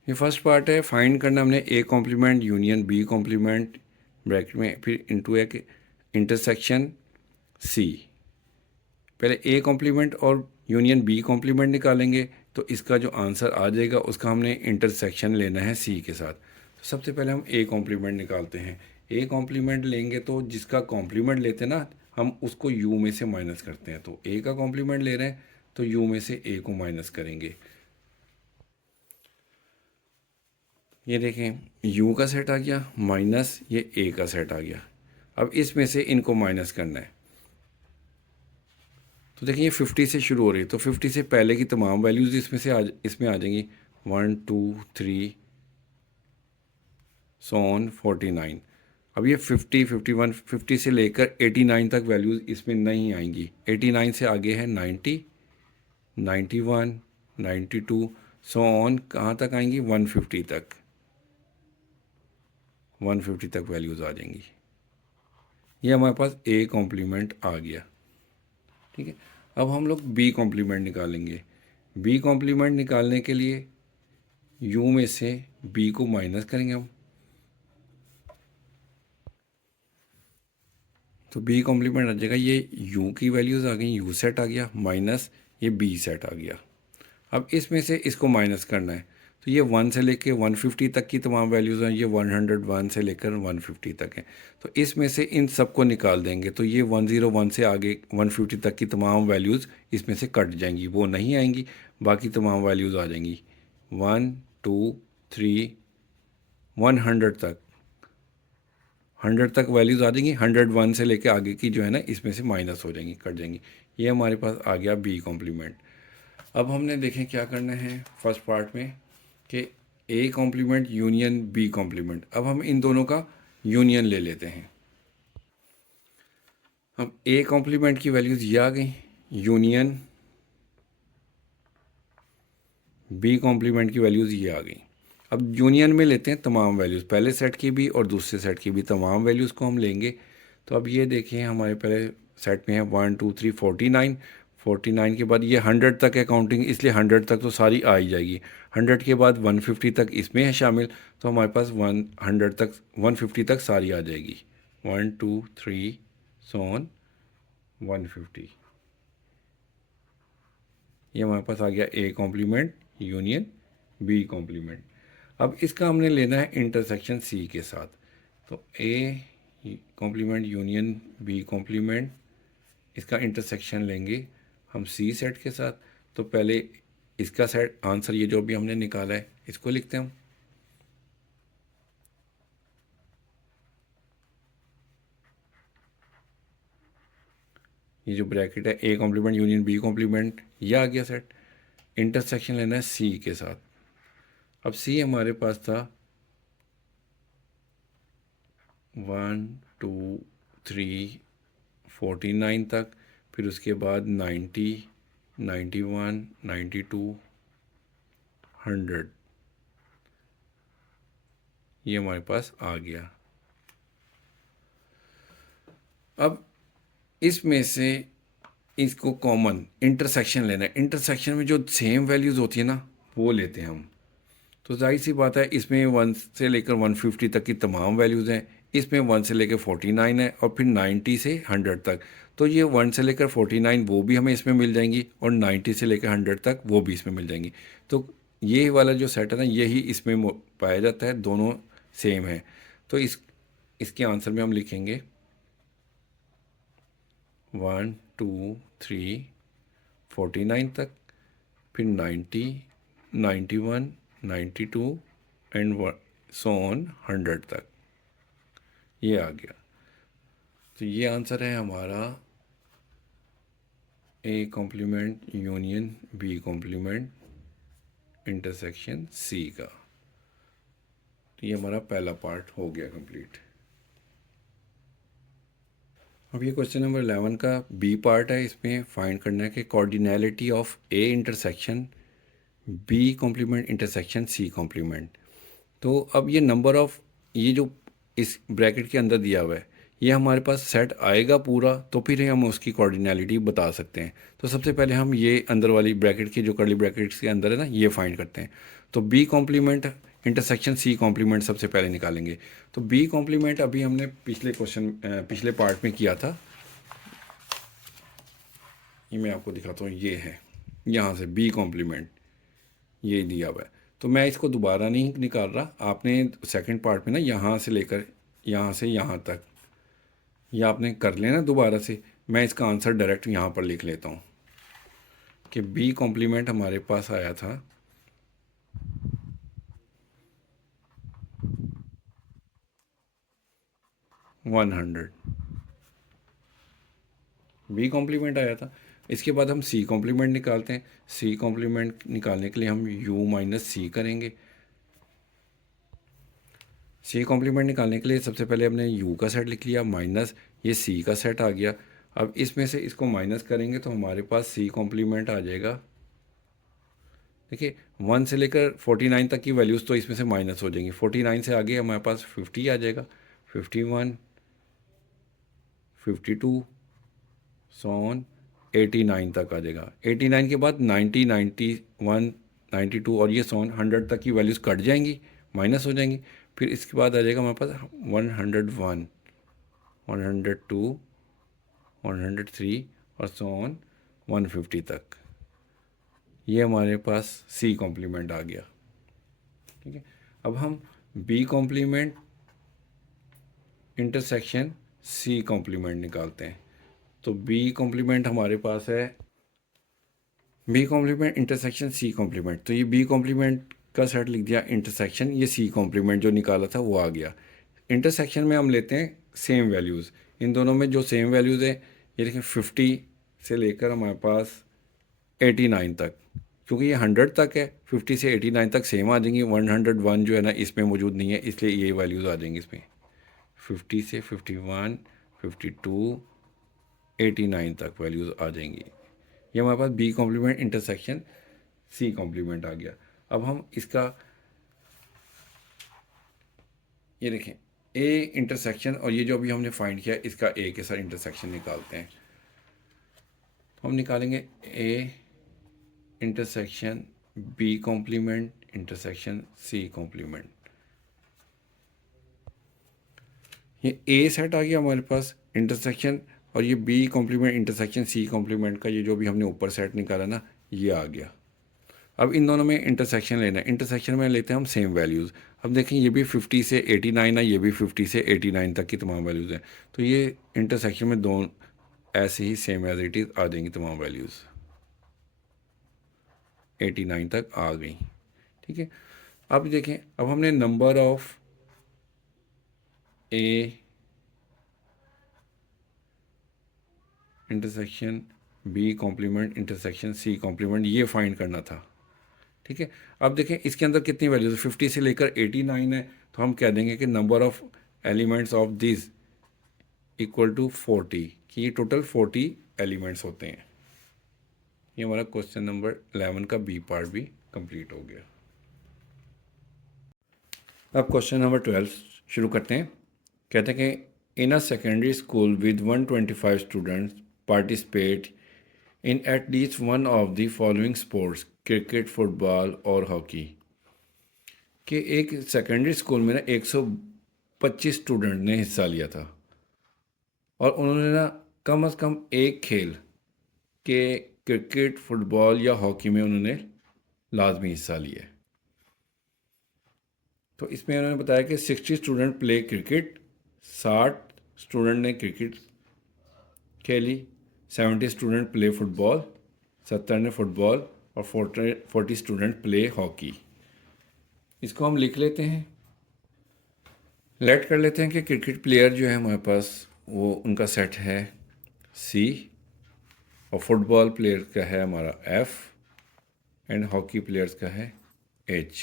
ये फर्स्ट पार्ट है, फाइंड करना हमने A complement union B complement bracket में, फिर इनटू एक इंटरसेक्शन सी। पहले ए कॉम्प्लीमेंट और यूनियन बी कॉम्प्लीमेंट निकालेंगे तो इसका जो आंसर आ जाएगा उसका हमने इंटरसेक्शन लेना है सी के साथ। तो सबसे पहले हम ए कॉम्प्लीमेंट निकालते हैं। ए कॉम्प्लीमेंट लेंगे तो जिसका कॉम्प्लीमेंट लेते हैं ना, हम उसको यू में से माइनस करते हैं। तो ए का कॉम्प्लीमेंट ले रहे हैं तो यू में से ए को माइनस करेंगे। ये देखें, यू का सेट आ गया माइनस ये ए का सेट आ गया। अब इसमें से इनको माइनस करना है। तो देखिए ये 50 से शुरू हो रही है, तो 50 से पहले की तमाम वैल्यूज़ इसमें आ जाएंगी, 1 2 3 सोन 49। अब ये 50 51 50 से लेकर 89 तक वैल्यूज़ इसमें नहीं आएंगी। 89 से आगे है 90 91 92 सो ऑन, कहाँ तक आएंगी 150 तक। 150 तक वैल्यूज़ आ जाएंगी। ये हमारे पास ए कॉम्प्लीमेंट आ गया। ठीक है, अब हम लोग बी कॉम्प्लीमेंट निकालेंगे। बी कॉम्प्लीमेंट निकालने के लिए यू में से बी को माइनस करेंगे हम, तो बी कॉम्प्लीमेंट आ जाएगा, ये यू की वैल्यूज़ आ गई, यू सेट आ गया माइनस ये बी सेट आ गया। अब इसमें से इसको माइनस करना है, तो ये 1 से लेके 150 तक की तमाम वैल्यूज़ हैं, ये 101 से लेकर 150 तक हैं। तो इसमें से इन सब को निकाल देंगे, तो ये 101 से आगे 150 तक की तमाम वैल्यूज़ इसमें से कट जाएंगी, वो नहीं आएंगी, बाकी तमाम वैल्यूज़ आ जाएंगी 1 2 3 100 तक, 100 तक वैल्यूज़ आ जाएंगी। 101 से लेके आगे की जो है ना इसमें से माइनस हो जाएंगी, कट जाएंगी। ये हमारे पास आ गया बी कॉम्प्लीमेंट। अब हमने देखें क्या करना है फर्स्ट पार्ट में कि A complement union B complement. अब हम इन दोनों का यूनियन ले लेते हैं। अब ए कॉम्प्लीमेंट की वैल्यूज़ ये आ गई, यूनियन बी कॉम्प्लीमेंट की वैल्यूज़ ये आ गई। अब यूनियन में लेते हैं तमाम वैल्यूज़, पहले सेट की भी और दूसरे सेट की भी तमाम वैल्यूज़ को हम लेंगे। तो अब ये देखिए हमारे पहले सेट में है 1 2 3 49, 49 के बाद ये 100 तक है काउंटिंग, इसलिए 100 तक तो सारी आ ही जाएगी। 100 के बाद 150 तक इसमें है शामिल, तो हमारे पास 100 तक 150 तक सारी आ जाएगी। 1 2 3 सोन 150, ये हमारे पास आ गया A complement union B complement. अब इसका हमने लेना है इंटरसेक्शन सी के साथ, तो A complement union B complement, इसका इंटरसेक्शन लेंगे हम सी सेट के साथ। तो पहले इसका सेट आंसर ये जो भी हमने निकाला है इसको लिखते हैं हम। ये जो ब्रैकेट है A complement union B complement, ये आ गया सेट। इंटरसेक्शन लेना है सी के साथ। अब सी हमारे पास था 1 2 3 49 तक, फिर उसके बाद 90 91 92 100, ये हमारे पास आ गया। अब इसमें से इसको कॉमन इंटरसेक्शन लेना है। इंटरसेक्शन में जो सेम वैल्यूज़ होती है ना वो लेते हैं हम। तो जाहिर सी बात है इसमें 1 से लेकर 150 तक की तमाम वैल्यूज़ हैं, इसमें 1 से लेकर 49 है और फिर 90 से 100 तक। तो ये 1 से लेकर 49 वो भी हमें इसमें मिल जाएंगी और 90 से लेकर 100 तक वो भी इसमें मिल जाएंगी। तो ये वाला जो सेट है ना यही इसमें पाया जाता है, दोनों सेम है। तो इसके आंसर में हम लिखेंगे 1 2 3 49 तक, फिर 90 91 92 एंड सो ऑन 100 तक, ये आ गया। तो ये आंसर है हमारा A complement union B complement intersection C का। तो ये हमारा पहला पार्ट हो गया कंप्लीट। अब ये क्वेश्चन नंबर 11 का बी पार्ट है, इसमें फाइंड करना है कि cardinality of A intersection B complement intersection C complement. तो अब ये नंबर ऑफ ये जो इस ब्रैकेट के अंदर दिया हुआ है ये हमारे पास सेट आएगा पूरा, तो फिर हम उसकी कॉर्डिनैलिटी बता सकते हैं। तो सबसे पहले हम ये अंदर वाली ब्रैकेट की जो कर्ली ब्रैकेट्स के अंदर है ना ये फाइंड करते हैं। तो B complement intersection C complement सबसे पहले निकालेंगे। तो बी कॉम्प्लीमेंट अभी हमने पिछले पार्ट में किया था, ये मैं आपको दिखाता हूँ, ये है यहाँ से बी कॉम्प्लीमेंट ये दिया हुआ है। तो मैं इसको दोबारा नहीं निकाल रहा, आपने सेकंड पार्ट में ना यहाँ से लेकर यहाँ से यहाँ तक ये आपने कर लेना दोबारा से। मैं इसका आंसर डायरेक्ट यहाँ पर लिख लेता हूँ कि बी कॉम्प्लीमेंट हमारे पास आया था 100, बी कॉम्प्लीमेंट आया था। इसके बाद हम सी कॉम्प्लीमेंट निकालते हैं। सी कॉम्प्लीमेंट निकालने के लिए हम यू माइनस सी करेंगे। सी कॉम्प्लीमेंट निकालने के लिए सबसे पहले हमने यू का सेट लिख लिया माइनस ये सी का सेट आ गया। अब इसमें से इसको माइनस करेंगे तो हमारे पास सी कॉम्प्लीमेंट आ जाएगा देखिए 1 से लेकर 49 तक की वैल्यूज़ तो इसमें से माइनस हो जाएंगी। 49 से आगे हमारे पास 50 आ जाएगा, 51, 52 सॉन 89 तक आ जाएगा। 89 के बाद 90, 91, 92 और ये सॉन 100 तक की वैल्यूज़ कट जाएंगी, माइनस हो जाएंगी। फिर इसके बाद आ जाएगा हमारे पास 101, 102, 103 और सॉन 150 तक। ये हमारे पास सी कॉम्प्लीमेंट आ गया। ठीक है, अब हम B complement intersection C complement निकालते हैं। तो बी कॉम्प्लीमेंट हमारे पास है B complement intersection C complement. तो ये बी कॉम्प्लीमेंट का सेट लिख दिया इंटरसेक्शन, ये सी कॉम्प्लीमेंट जो निकाला था वो आ गया। इंटरसेक्शन में हम लेते हैं सेम वैल्यूज़, इन दोनों में जो सेम वैल्यूज़ है, ये देखें 50 से लेकर हमारे पास 89 तक, क्योंकि ये 100 तक है, 50 से 89 तक सेम आ जाएंगी। 101 जो है ना इसमें मौजूद नहीं है, इसलिए ये वैल्यूज़ आ जाएंगी इसमें। 50 से 51, 52, 89 तक वैल्यूज़ आ जाएंगी। ये हमारे पास B complement intersection C complement आ गया। अब हम इसका ये देखें ए इंटरसेक्शन और ये जो अभी हमने फाइंड किया इसका ए के साथ इंटरसेक्शन निकालते हैं। हम निकालेंगे A intersection B complement intersection C complement. ये ए सेट आ गया हमारे पास इंटरसेक्शन, और ये B complement intersection C complement का ये जो भी हमने ऊपर सेट निकाला ना ये आ गया। अब इन दोनों में इंटरसेक्शन लेना है। इंटरसेक्शन में लेते हैं हम सेम वैल्यूज़। अब देखें ये भी 50 से 89 है, ये भी 50 से 89 तक की तमाम वैल्यूज़ हैं। तो ये इंटरसेक्शन में दोनों ऐसे ही सेम एज इट इज़ आ जाएंगी तमाम वैल्यूज़, 89 तक आ गई। ठीक है, अब देखें अब हमने number of A intersection B complement intersection C complement ये फाइंड करना था। ठीक है, अब देखें इसके अंदर कितनी वैल्यूज 50 से लेकर 89 है, तो हम कह देंगे कि number of elements of this equal to 40, कि ये टोटल 40 एलिमेंट्स होते हैं। ये हमारा क्वेश्चन नंबर 11 का बी पार्ट भी कंप्लीट हो गया। अब क्वेश्चन नंबर 12 शुरू करते हैं। कहते हैं कि in a secondary school with 125 students participate in at least one of the following sports cricket, football और हॉकी। कि एक सेकेंडरी स्कूल में ना 125 स्टूडेंट ने हिस्सा लिया था और उन्होंने ना कम से कम एक खेल के क्रिकेट, फुटबॉल या हॉकी में उन्होंने लाजमी हिस्सा लिया है। तो इसमें उन्होंने बताया कि 60 स्टूडेंट प्ले क्रिकेट, 60 स्टूडेंट ने क्रिकेट खेली, 70 स्टूडेंट प्ले फुटबॉल, 70 ने फुटबॉल और 40 स्टूडेंट प्ले हॉकी। इसको हम लिख लेते हैं, लेट कर लेते हैं कि क्रिकेट प्लेयर जो है हमारे पास वो उनका सेट है सी, और फुटबॉल प्लेयर का है हमारा एफ, एंड हॉकी प्लेयर्स का है एच।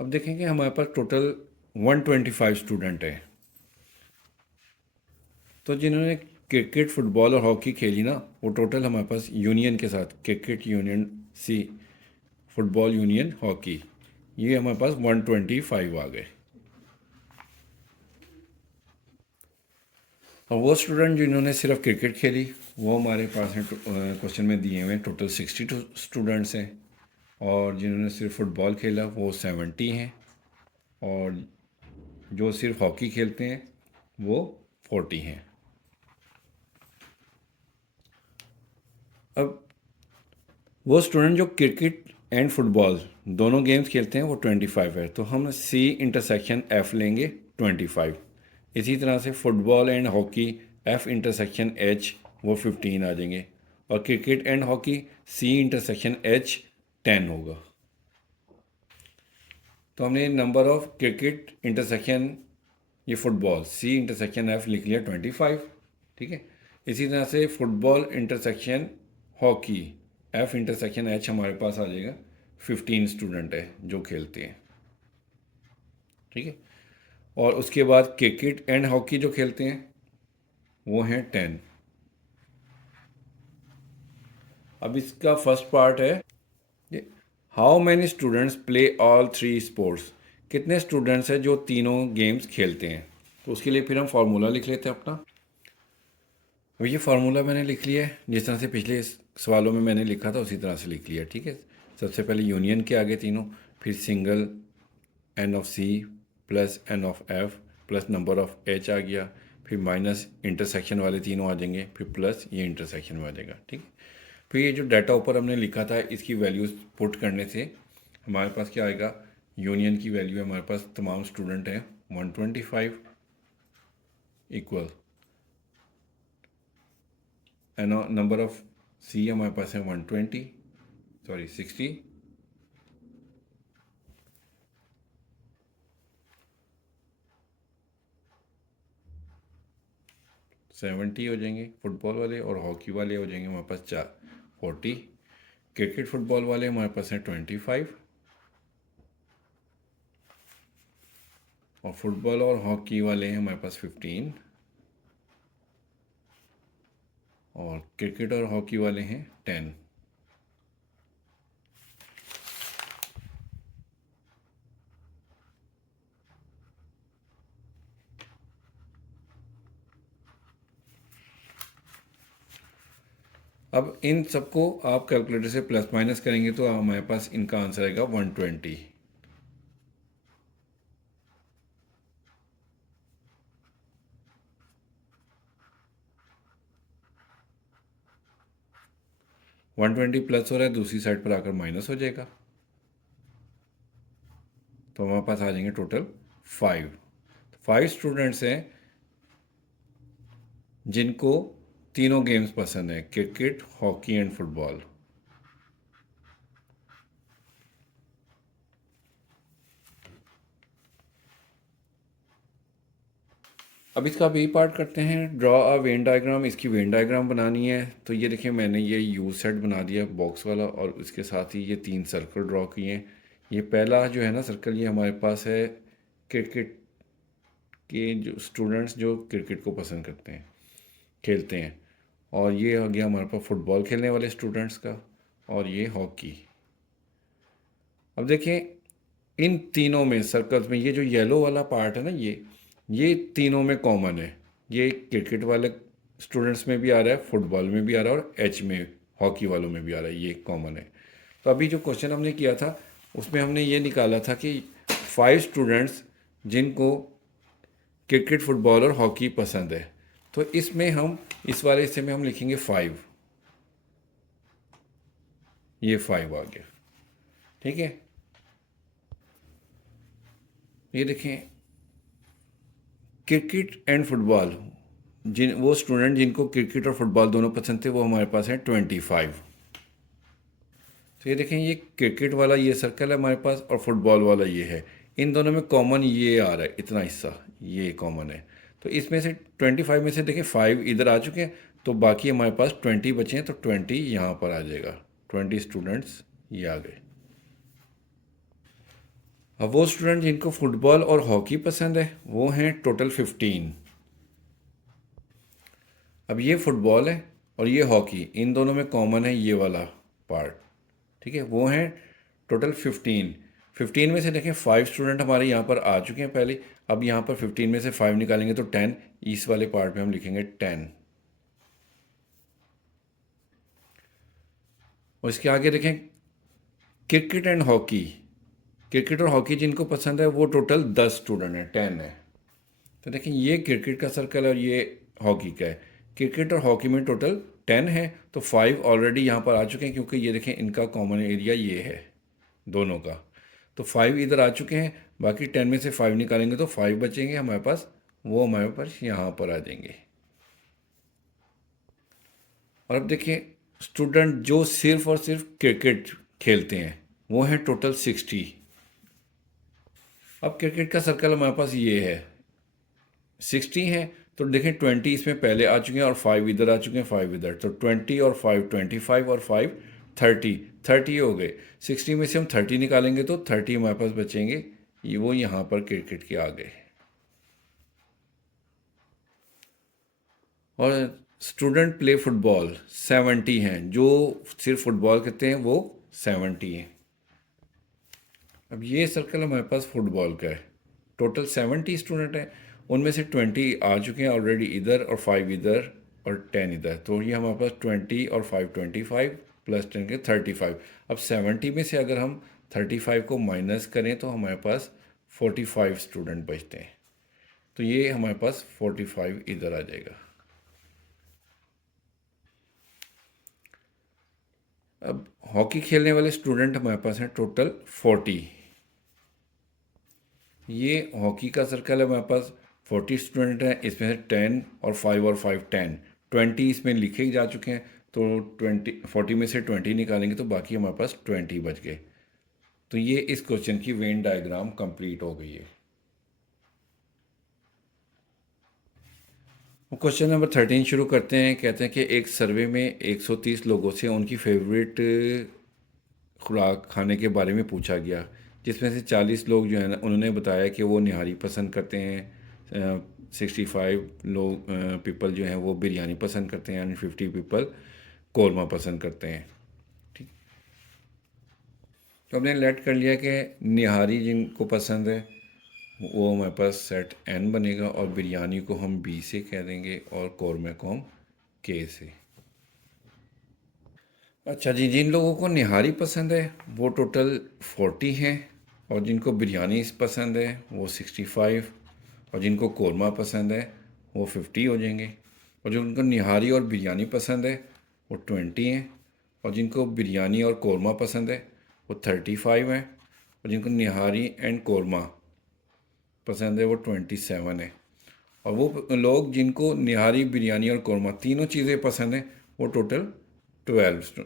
अब देखेंगे हमारे पास टोटल 125 स्टूडेंट हैं। तो जिन्होंने क्रिकेट, फुटबॉल और हॉकी खेली ना वो टोटल हमारे पास यूनियन के साथ cricket union C, football union hockey, ये हमारे पास 125 आ गए। और वो स्टूडेंट जिन्होंने सिर्फ क्रिकेट खेली वो हमारे पास हैं, क्वेश्चन में दिए हुए हैं टोटल 62 स्टूडेंट्स हैं, और जिन्होंने सिर्फ फुटबॉल खेला वो 70 हैं, और जो सिर्फ हॉकी खेलते हैं वो 40 हैं। अब वो स्टूडेंट जो क्रिकेट एंड फुटबॉल दोनों गेम्स खेलते हैं वो 25 है, तो हम सी इंटरसेक्शन एफ लेंगे 25। इसी तरह से football and hockey F intersection H वो 15 आ जाएंगे, और cricket and hockey C intersection H 10 होगा। तो हमने नंबर ऑफ क्रिकेट इंटरसेक्शन ये फुटबॉल सी इंटरसेक्शन एफ लिख लिया 25। ठीक है, इसी तरह से football intersection hockey F intersection H हमारे पास आ जाएगा 15 स्टूडेंट है जो खेलते हैं। ठीक है, और उसके बाद क्रिकेट एंड हॉकी जो खेलते हैं वो हैं 10। अब इसका फर्स्ट पार्ट है how many students play all three sports, कितने स्टूडेंट्स हैं जो तीनों गेम्स खेलते हैं। तो उसके लिए फिर हम फार्मूला लिख लेते हैं अपना। अब ये फार्मूला मैंने लिख लिया है, जिस तरह से पिछले सवालों में मैंने लिखा था उसी तरह से लिख लिया, ठीक है। सबसे पहले यूनियन के आगे तीनों, फिर single N of C plus N of F plus number of H आ गया, फिर माइनस इंटरसेक्शन वाले तीनों आ जाएंगे, फिर प्लस ये इंटरसेक्शन में आ जाएगा, ठीक है। फिर ये जो डाटा ऊपर हमने लिखा था इसकी वैल्यूज़ पुट करने से हमारे पास क्या आएगा, यूनियन की वैल्यू हमारे पास तमाम स्टूडेंट हैं 125 इक्वल एन नंबर ऑफ सी हमारे पास है 120 सॉरी 60 70 हो जाएंगे फुटबॉल वाले, और हॉकी वाले हो जाएंगे हमारे पास 40। क्रिकेट फुटबॉल वाले हमारे पास हैं 25, और फुटबॉल और हॉकी वाले हैं हमारे पास 15, और क्रिकेट और हॉकी वाले हैं 10। अब इन सबको आप कैलकुलेटर से प्लस माइनस करेंगे तो हमारे पास इनका आंसर आएगा 120। वन ट्वेंटी प्लस हो रहा है, दूसरी साइड पर आकर माइनस हो जाएगा, तो हमारे पास आ जाएंगे टोटल 5 स्टूडेंट्स हैं जिनको तीनों गेम्स पसंद है, क्रिकेट हॉकी एंड फुटबॉल। अब इसका बी पार्ट करते हैं, ड्रॉ अ वेन डायग्राम। इसकी वेन डायग्राम बनानी है, तो ये देखिए मैंने ये यू सेट बना दिया बॉक्स वाला, और उसके साथ ही ये 3 सर्कल ड्रॉ किए हैं। ये पहला जो है ना सर्कल, ये हमारे पास है क्रिकेट के जो स्टूडेंट्स जो क्रिकेट को पसंद करते हैं, खेलते हैं, और ये हो गया हमारे पास फुटबॉल खेलने वाले स्टूडेंट्स का, और ये हॉकी। अब देखें इन तीनों में सर्कल्स में ये जो येलो वाला पार्ट है ना, ये तीनों में कॉमन है। ये क्रिकेट वाले स्टूडेंट्स में भी आ रहा है, फुटबॉल में भी आ रहा है, और एच में हॉकी वालों में भी आ रहा है, ये कॉमन है। तो अभी जो क्वेश्चन हमने किया था उसमें हमने ये निकाला था कि 5 स्टूडेंट्स जिनको क्रिकेट फुटबॉल और हॉकी पसंद है, तो इसमें हम इस वाले हिस्से में हम लिखेंगे 5, ये 5 आ गया, ठीक है। ये देखें क्रिकेट एंड फुटबॉल, वो स्टूडेंट जिनको क्रिकेट और फुटबॉल दोनों पसंद थे वो हमारे पास हैं 25। तो ये देखें ये क्रिकेट वाला ये सर्कल है हमारे पास, और फुटबॉल वाला ये है। इन दोनों में कॉमन ये आ रहा है, इतना हिस्सा ये कॉमन है। तो इसमें से 25 में से देखें 5 इधर आ चुके हैं, तो बाकी हमारे पास 20 बचे हैं, तो 20 यहाँ पर आ जाएगा, 20 स्टूडेंट्स ये आ गए। अब वो स्टूडेंट जिनको फुटबॉल और हॉकी पसंद है वो हैं टोटल 15। अब ये फुटबॉल है और ये हॉकी, इन दोनों में कॉमन है ये वाला पार्ट, ठीक है। वो हैं टोटल 15 में से देखें 5 स्टूडेंट हमारे यहाँ पर आ चुके हैं पहले। अब यहाँ पर 15 में से 5 निकालेंगे तो 10, इस वाले पार्ट में हम लिखेंगे 10। और इसके आगे देखें क्रिकेट एंड हॉकी, क्रिकेट और हॉकी जिनको पसंद है वो टोटल 10 स्टूडेंट हैं, 10 है। तो देखें ये क्रिकेट का सर्कल है और ये हॉकी का है। क्रिकेट और हॉकी में टोटल 10 है, तो 5 ऑलरेडी यहाँ पर आ चुके हैं, क्योंकि ये देखें इनका कॉमन एरिया ये है दोनों का। तो 5 इधर आ चुके हैं, बाकी 10 में से 5 निकालेंगे तो 5 बचेंगे हमारे पास, वो हमारे पास यहाँ पर आ जाएंगे। और अब देखिए स्टूडेंट जो सिर्फ और सिर्फ क्रिकेट खेलते हैं वो हैं टोटल 60। अब क्रिकेट का सर्कल हमारे पास ये है, 60 हैं, तो देखें 20 इसमें पहले आ चुके हैं और 5 इधर आ चुके हैं, 5 इधर, तो 20 और 5 25 और 5 30 हो गए। 60 में से हम 30 निकालेंगे तो 30 हमारे पास बचेंगे, ये वो यहाँ पर क्रिकेट के आ गए। और स्टूडेंट प्ले फुटबॉल 70 हैं, जो सिर्फ फुटबॉल करते हैं वो 70 हैं। अब ये सर्कल हमारे पास फुटबॉल का है, टोटल 70 स्टूडेंट हैं, उनमें से 20 आ चुके हैं ऑलरेडी इधर, और 5 इधर, और 10 इधर। तो ये हमारे पास 20 और 5 25 प्लस 10 के 35। अब 70 में से अगर हम 35 को माइनस करें तो हमारे पास 45 स्टूडेंट बचते हैं। तो ये हमारे पास 45 इधर आ जाएगा। अब हॉकी खेलने वाले स्टूडेंट हमारे पास हैं टोटल 40। ये हॉकी का सर्कल है, हमारे पास 40 स्टूडेंट हैं, इसमें से 10 और 5 10, 20 इसमें लिखे ही जा चुके हैं। तो 40 में से 20 निकालेंगे तो बाकी हमारे पास 20 बच गए। तो ये इस क्वेश्चन की वेन डायग्राम कंप्लीट हो गई है। क्वेश्चन नंबर 13 शुरू करते हैं। कहते हैं कि एक सर्वे में 130 लोगों से उनकी फेवरेट खुराक खाने के बारे में पूछा गया, जिसमें से 40 लोग जो है ना उन्होंने बताया कि वो निहारी पसंद करते हैं, 65 लोग पीपल जो हैं वो बिरयानी पसंद करते हैं, एंड 50 पीपल कौरमा पसंद करते हैं। ठीक, तो हमने लेट कर लिया कि निहारी जिनको पसंद है वो हमारे पास सेट एन बनेगा, और बिरयानी को हम बी से कह देंगे और कौरमे को हम के से। अच्छा जी, जिन लोगों को निहारी पसंद है वो टोटल 40 हैं, और जिनको बिरयानी पसंद है वो 65, और जिनको कौरमा पसंद है वो 50 हो जाएंगे, और जो उनको निहारी और बिरयानी पसंद है वो 20 हैं, और जिनको बिरयानी और कौरमा पसंद है वो 35 हैं, और जिनको निहारी एंड कौरमा पसंद है वो 27 है, और वो लोग जिनको निहारी बिरयानी और कौरमा तीनों चीज़ें पसंद हैं वो टोटल 12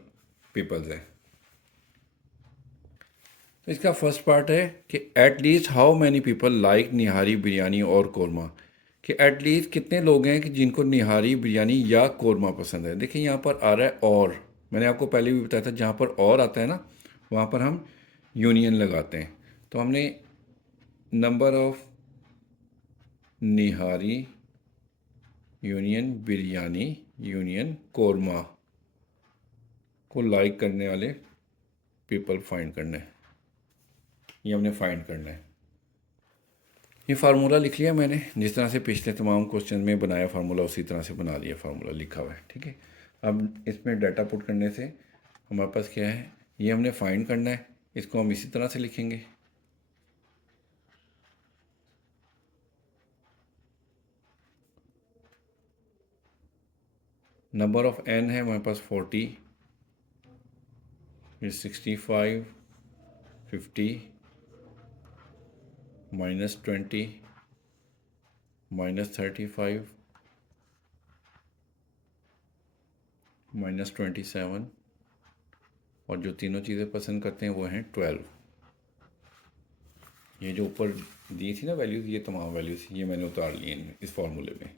पीपल्स हैं। तो इसका फर्स्ट पार्ट है कि at least how many people like nihari biryani और कौरमा, कि एट लीस्ट कितने लोग हैं कि जिनको निहारी बिरयानी या कौरमा पसंद है। देखिए यहाँ पर आ रहा है और, मैंने आपको पहले भी बताया था जहाँ पर और आता है ना वहाँ पर हम यूनियन लगाते हैं। तो हमने number of nihari union biryani union korma को लाइक करने वाले पीपल फाइंड करना है, ये हमने फाइंड करना है। ये फार्मूला लिख लिया मैंने, जिस तरह से पिछले तमाम क्वेश्चन में बनाया फार्मूला उसी तरह से बना लिया, फार्मूला लिखा हुआ है। ठीक है, अब इसमें डाटा पुट करने से हमारे पास क्या है, ये हमने फाइंड करना है, इसको हम इसी तरह से लिखेंगे। नंबर ऑफ एन है हमारे पास 40, 65, 50, -20, -35, -27, और जो तीनों चीज़ें पसंद करते हैं वो हैं 12। ये जो ऊपर दी थी ना वैल्यूज़, ये तमाम वैल्यूज़ ये मैंने उतार लिए इस फार्मूले में।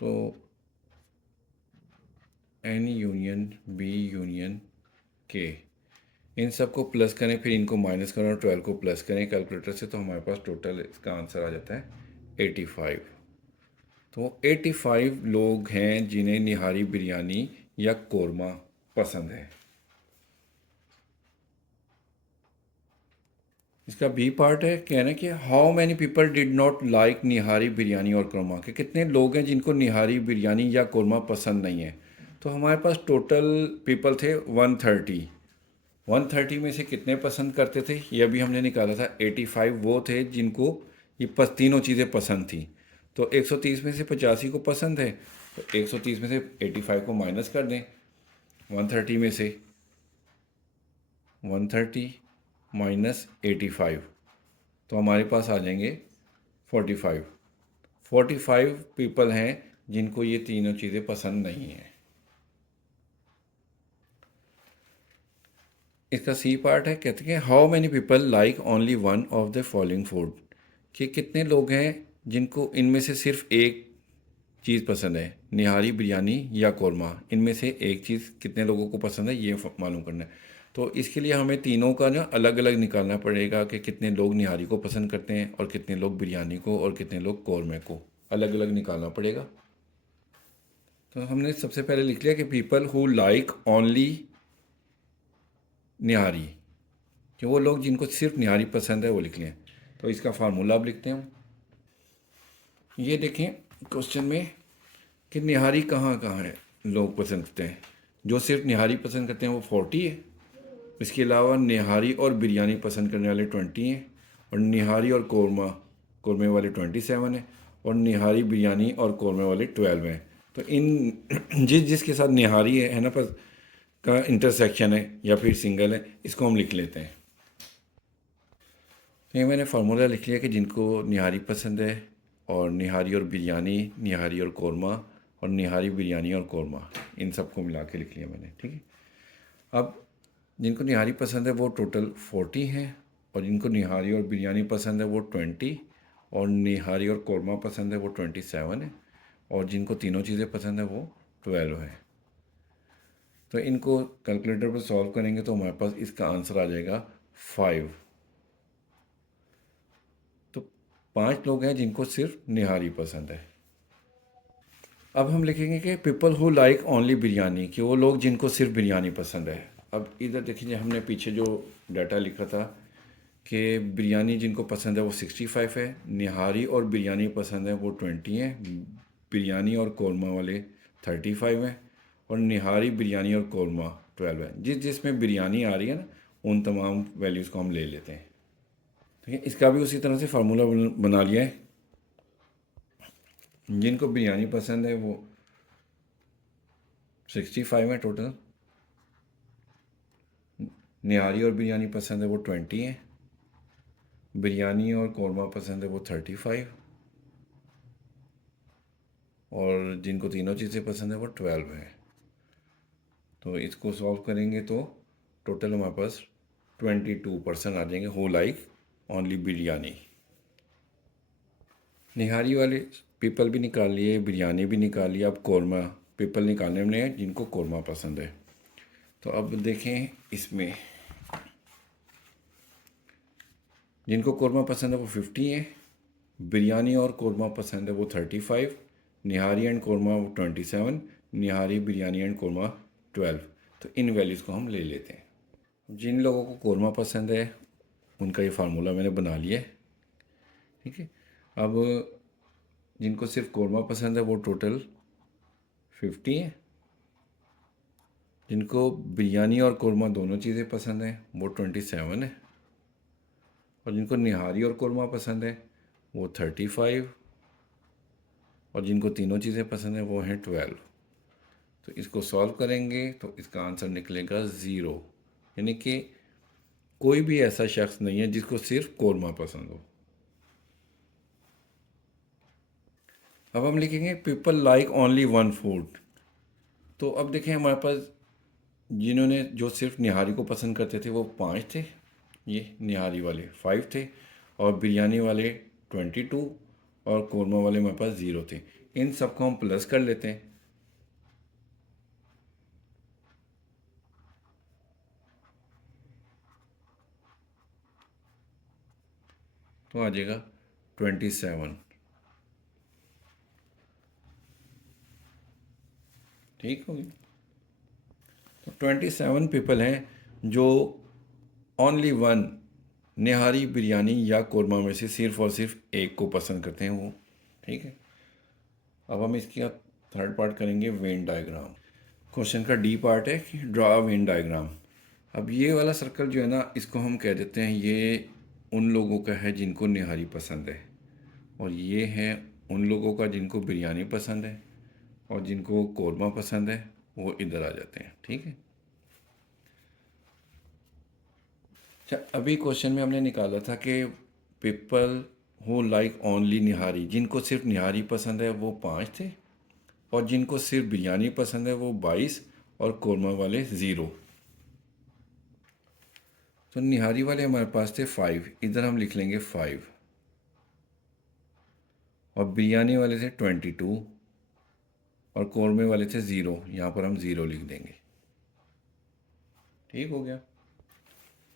तो एन यूनियन बी यूनियन के, इन सब को प्लस करें, फिर इनको माइनस करें और 12 को प्लस करें कैलकुलेटर से, तो हमारे पास टोटल इसका आंसर आ जाता है 85। तो 85 लोग हैं जिन्हें निहारी बिरयानी या कौरमा पसंद है। इसका बी पार्ट है, कहना कि how many people did not like nihari biryani और कौरमा, कि कितने लोग हैं जिनको निहारी बिरयानी या कौरमा पसंद नहीं है। तो हमारे पास टोटल पीपल थे 130। 130 में से कितने पसंद करते थे ये अभी हमने निकाला था, 85 वो थे जिनको ये तीनों चीज़ें पसंद थी। तो 130 में से 85 को पसंद है, तो 130 में से 85 को माइनस कर दें 130 में से, 130 -85, तो हमारे पास आ जाएंगे 45। 45 पीपल हैं जिनको ये तीनों चीज़ें पसंद नहीं हैं। इसका सी पार्ट है, कहते हैं how many people like only one of the following food, कि कितने लोग हैं जिनको इनमें से सिर्फ एक चीज़ पसंद है, निहारी बिरयानी या कौरमा, इनमें से एक चीज़ कितने लोगों को पसंद है ये मालूम करना है। तो इसके लिए हमें तीनों का ना अलग अलग निकालना पड़ेगा कि कितने लोग निहारी को पसंद करते हैं और कितने लोग बिरयानी को और कितने लोग कौरमे को, अलग अलग निकालना पड़ेगा। तो हमने सबसे पहले लिख लिया कि पीपल हु लाइक ओनली निहारी, कि वो लोग जिनको सिर्फ निहारी पसंद है वो लिख लें। तो इसका फार्मूला अब लिखते हैं। ये देखें क्वेश्चन में कि निहारी कहाँ कहाँ है लोग पसंद करते हैं। जो सिर्फ निहारी पसंद करते हैं वो 40 है। इसके अलावा निहारी और बिरयानी पसंद करने वाले 20 हैं, और निहारी और कौरमे वाले 27 हैं, और निहारी बिरयानी और कौरमे वाले 12 हैं। तो इन जिसके साथ निहारी है ना पर का इंटरसेक्शन है या फिर सिंगल है, इसको हम लिख लेते हैं। तो ये मैंने फार्मूला लिख लिया कि जिनको निहारी पसंद है और निहारी और बिरयानी, निहारी और कौरमा, और निहारी बिरयानी और कौरमा, इन सबको मिला के लिख लिया मैंने, ठीक है। अब जिनको निहारी पसंद है वो टोटल 40 हैं, और जिनको निहारी और बिरयानी पसंद है वो 20, और निहारी और कौरमा पसंद है वो 27 है, और जिनको तीनों चीज़ें पसंद है वो 12 है। तो इनको कैलकुलेटर पर सॉल्व करेंगे तो हमारे पास इसका आंसर आ जाएगा 5। तो 5 लोग हैं जिनको सिर्फ निहारी पसंद है। अब हम लिखेंगे कि people who like only biryani, कि वो लोग जिनको सिर्फ बिरयानी पसंद है। अब इधर देखिए हमने पीछे जो डाटा लिखा था कि बिरयानी जिनको पसंद है वो 65 है, निहारी और बिरयानी पसंद है वो 20 है, बिरयानी और कौरमा वाले 35 हैं, और निहारी बिरयानी और कौरमा 12 है। जिसमें बिरयानी आ रही है ना उन तमाम वैल्यूज़ को हम ले लेते हैं, ठीक है। इसका भी उसी तरह से फार्मूला बना लिया है। जिनको बिरयानी पसंद है वो 65 है टोटल, निहारी और बिरयानी पसंद है वो 20 है, बिरयानी और कौरमा पसंद है वो 35, और जिनको तीनों चीज़ें पसंद है वो 12 है। तो इसको सॉल्व करेंगे तो टोटल हमारे पास 22% आ जाएंगे हु लाइक ओनली बिरयानी। निहारी वाले पीपल भी निकाल लिए, बिरयानी भी निकाल लिया, अब कौरमा पीपल निकालने हमने जिनको कौरमा पसंद है। तो अब देखें इसमें जिनको कौरमा पसंद है वो 50 है, बिरयानी और कौरमा पसंद है वो 35, निहारी एंड कौरमा वो 27, निहारी बिरयानी एंड कौरमा 12। तो इन वैल्यूज़ को हम ले लेते हैं। जिन लोगों को कौरमा पसंद है उनका ये फार्मूला मैंने बना लिया है, ठीक है। अब जिनको सिर्फ कौरमा पसंद है वो टोटल 50 है, जिनको बिरयानी और कौरमा दोनों चीज़ें पसंद हैं वो 27 है, और जिनको निहारी और कौरमा पसंद है वो 35, और जिनको तीनों चीज़ें पसंद है वो हैं 12। तो इसको सॉल्व करेंगे तो इसका आंसर निकलेगा 0, यानी कि कोई भी ऐसा शख्स नहीं है जिसको सिर्फ कौरमा पसंद हो। अब हम लिखेंगे people like only one food. तो अब देखें हमारे पास जिन्होंने जो सिर्फ निहारी को पसंद करते थे वो 5 थे, ये निहारी वाले 5 थे, और बिरयानी वाले 22, और कौरमा वाले हमारे पास 0 थे। इन सबको हम प्लस कर लेते हैं। तो आ जाएगा 27, ठीक होगी। तो 27 पीपल हैं जो ओनली वन निहारी बिरयानी या कौरमा में से सिर्फ और सिर्फ एक को पसंद करते हैं वो, ठीक है। अब हम इसका थर्ड पार्ट करेंगे वेन डायग्राम। क्वेश्चन का डी पार्ट है कि ड्रा वेन डायग्राम। अब ये वाला सर्कल जो है ना इसको हम कह देते हैं ये उन लोगों का है जिनको निहारी पसंद है, और ये है उन लोगों का जिनको बिरयानी पसंद है, और जिनको कौरमा पसंद है वो इधर आ जाते हैं, ठीक है। अच्छा, अभी क्वेश्चन में हमने निकाला था कि पीपल हु लाइक ओनली निहारी, जिनको सिर्फ निहारी पसंद है वो 5 थे, और जिनको सिर्फ बिरयानी पसंद है वो 22, और कौरमा वाले 0। तो निहारी वाले हमारे पास थे 5, इधर हम लिख लेंगे 5, और बिरयानी वाले थे 22, और कौरमे वाले थे 0, यहाँ पर हम 0 लिख देंगे, ठीक हो गया।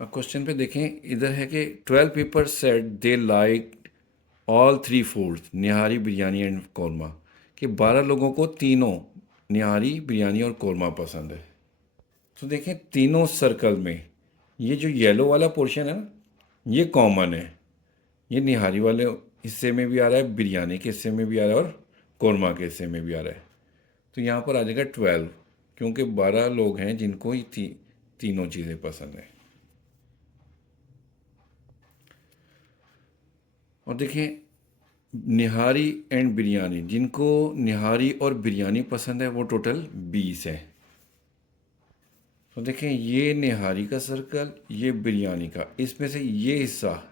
अब क्वेश्चन पे देखें, इधर है कि 12 people said they like all three foods, nihari, biryani and korma, कि 12 लोगों को तीनों निहारी, बिरयानी और कौरमा पसंद है। तो देखें तीनों सर्कल में ये जो येलो वाला पोर्शन है ना, ये कॉमन है। ये निहारी वाले हिस्से में भी आ रहा है, बिरयानी के हिस्से में भी आ रहा है और कौरमा के हिस्से में भी आ रहा है। तो यहाँ पर आ जाएगा 12, क्योंकि 12 लोग हैं जिनको ही तीनों चीज़ें पसंद हैं। और देखें निहारी एंड बिरयानी, जिनको निहारी और बिरयानी पसंद है वो टोटल 20 है। तो देखें ये निहारी का सर्कल, ये बिरयानी का, इसमें से ये हिस्सा,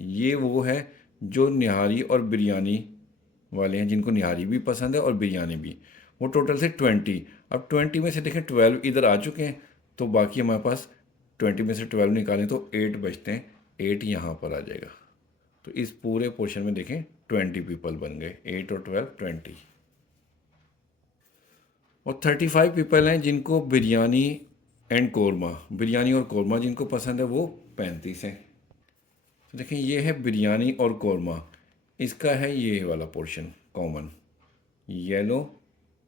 ये वो है जो निहारी और बिरयानी वाले हैं, जिनको निहारी भी पसंद है और बिरयानी भी। वो टोटल से 20। अब 20 में से देखें 12 इधर आ चुके हैं, तो बाकी हमारे पास 20 में से 12 निकालें तो 8 बचते हैं। 8 यहाँ पर आ जाएगा। तो इस पूरे पोर्शन में देखें 20 पीपल बन गए, 8 और 12 20। और 35 पीपल हैं जिनको बिरयानी एंड कौरमा, बिरयानी और कौरमा जिनको पसंद है वो 35 हैं। तो देखें ये है बिरयानी और कौरमा, इसका है ये वाला portion common, yellow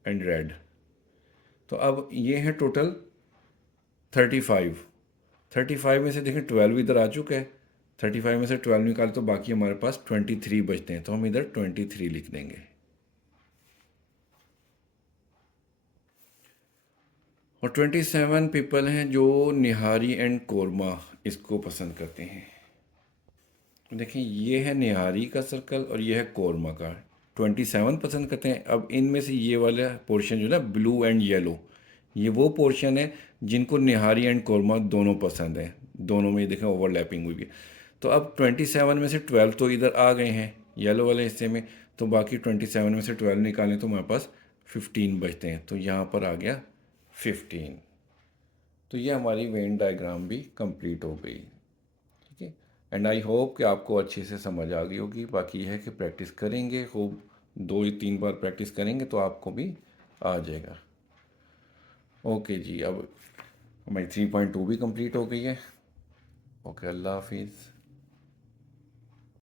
and red. तो अब ये है टोटल 35। 35 में से देखें 12 इधर आ चुका है, 35 में से 12 निकाले तो बाकी हमारे पास 23 बचते हैं, तो हम इधर 23 लिख देंगे। और 27 पीपल हैं जो निहारी एंड कौरमा इसको पसंद करते हैं। देखिए ये है निहारी का सर्कल और ये है कौरमा का। 27 पसंद करते हैं। अब इनमें से ये वाला पोर्शन जो ना ब्लू एंड येलो, ये वो पोर्शन है जिनको निहारी एंड कौरमा दोनों पसंद है। दोनों में देखें ओवरलैपिंग हुई है। तो अब 27 में से 12 तो इधर आ गए हैं येलो वाले हिस्से में, तो बाकी 27 में से 12 निकालें तो हमारे पास 15 बचते हैं। तो यहाँ पर आ गया 15। तो ये हमारी वेन डायग्राम भी कंप्लीट हो गई। ठीक है, एंड आई होप कि आपको अच्छे से समझ आ गई होगी। बाकी यह है कि प्रैक्टिस करेंगे, खूब 2 या 3 बार प्रैक्टिस करेंगे तो आपको भी आ जाएगा। ओके जी, अब हमारी 3.2 भी कंप्लीट हो गई है। ओके, अल्लाह हाफिज़।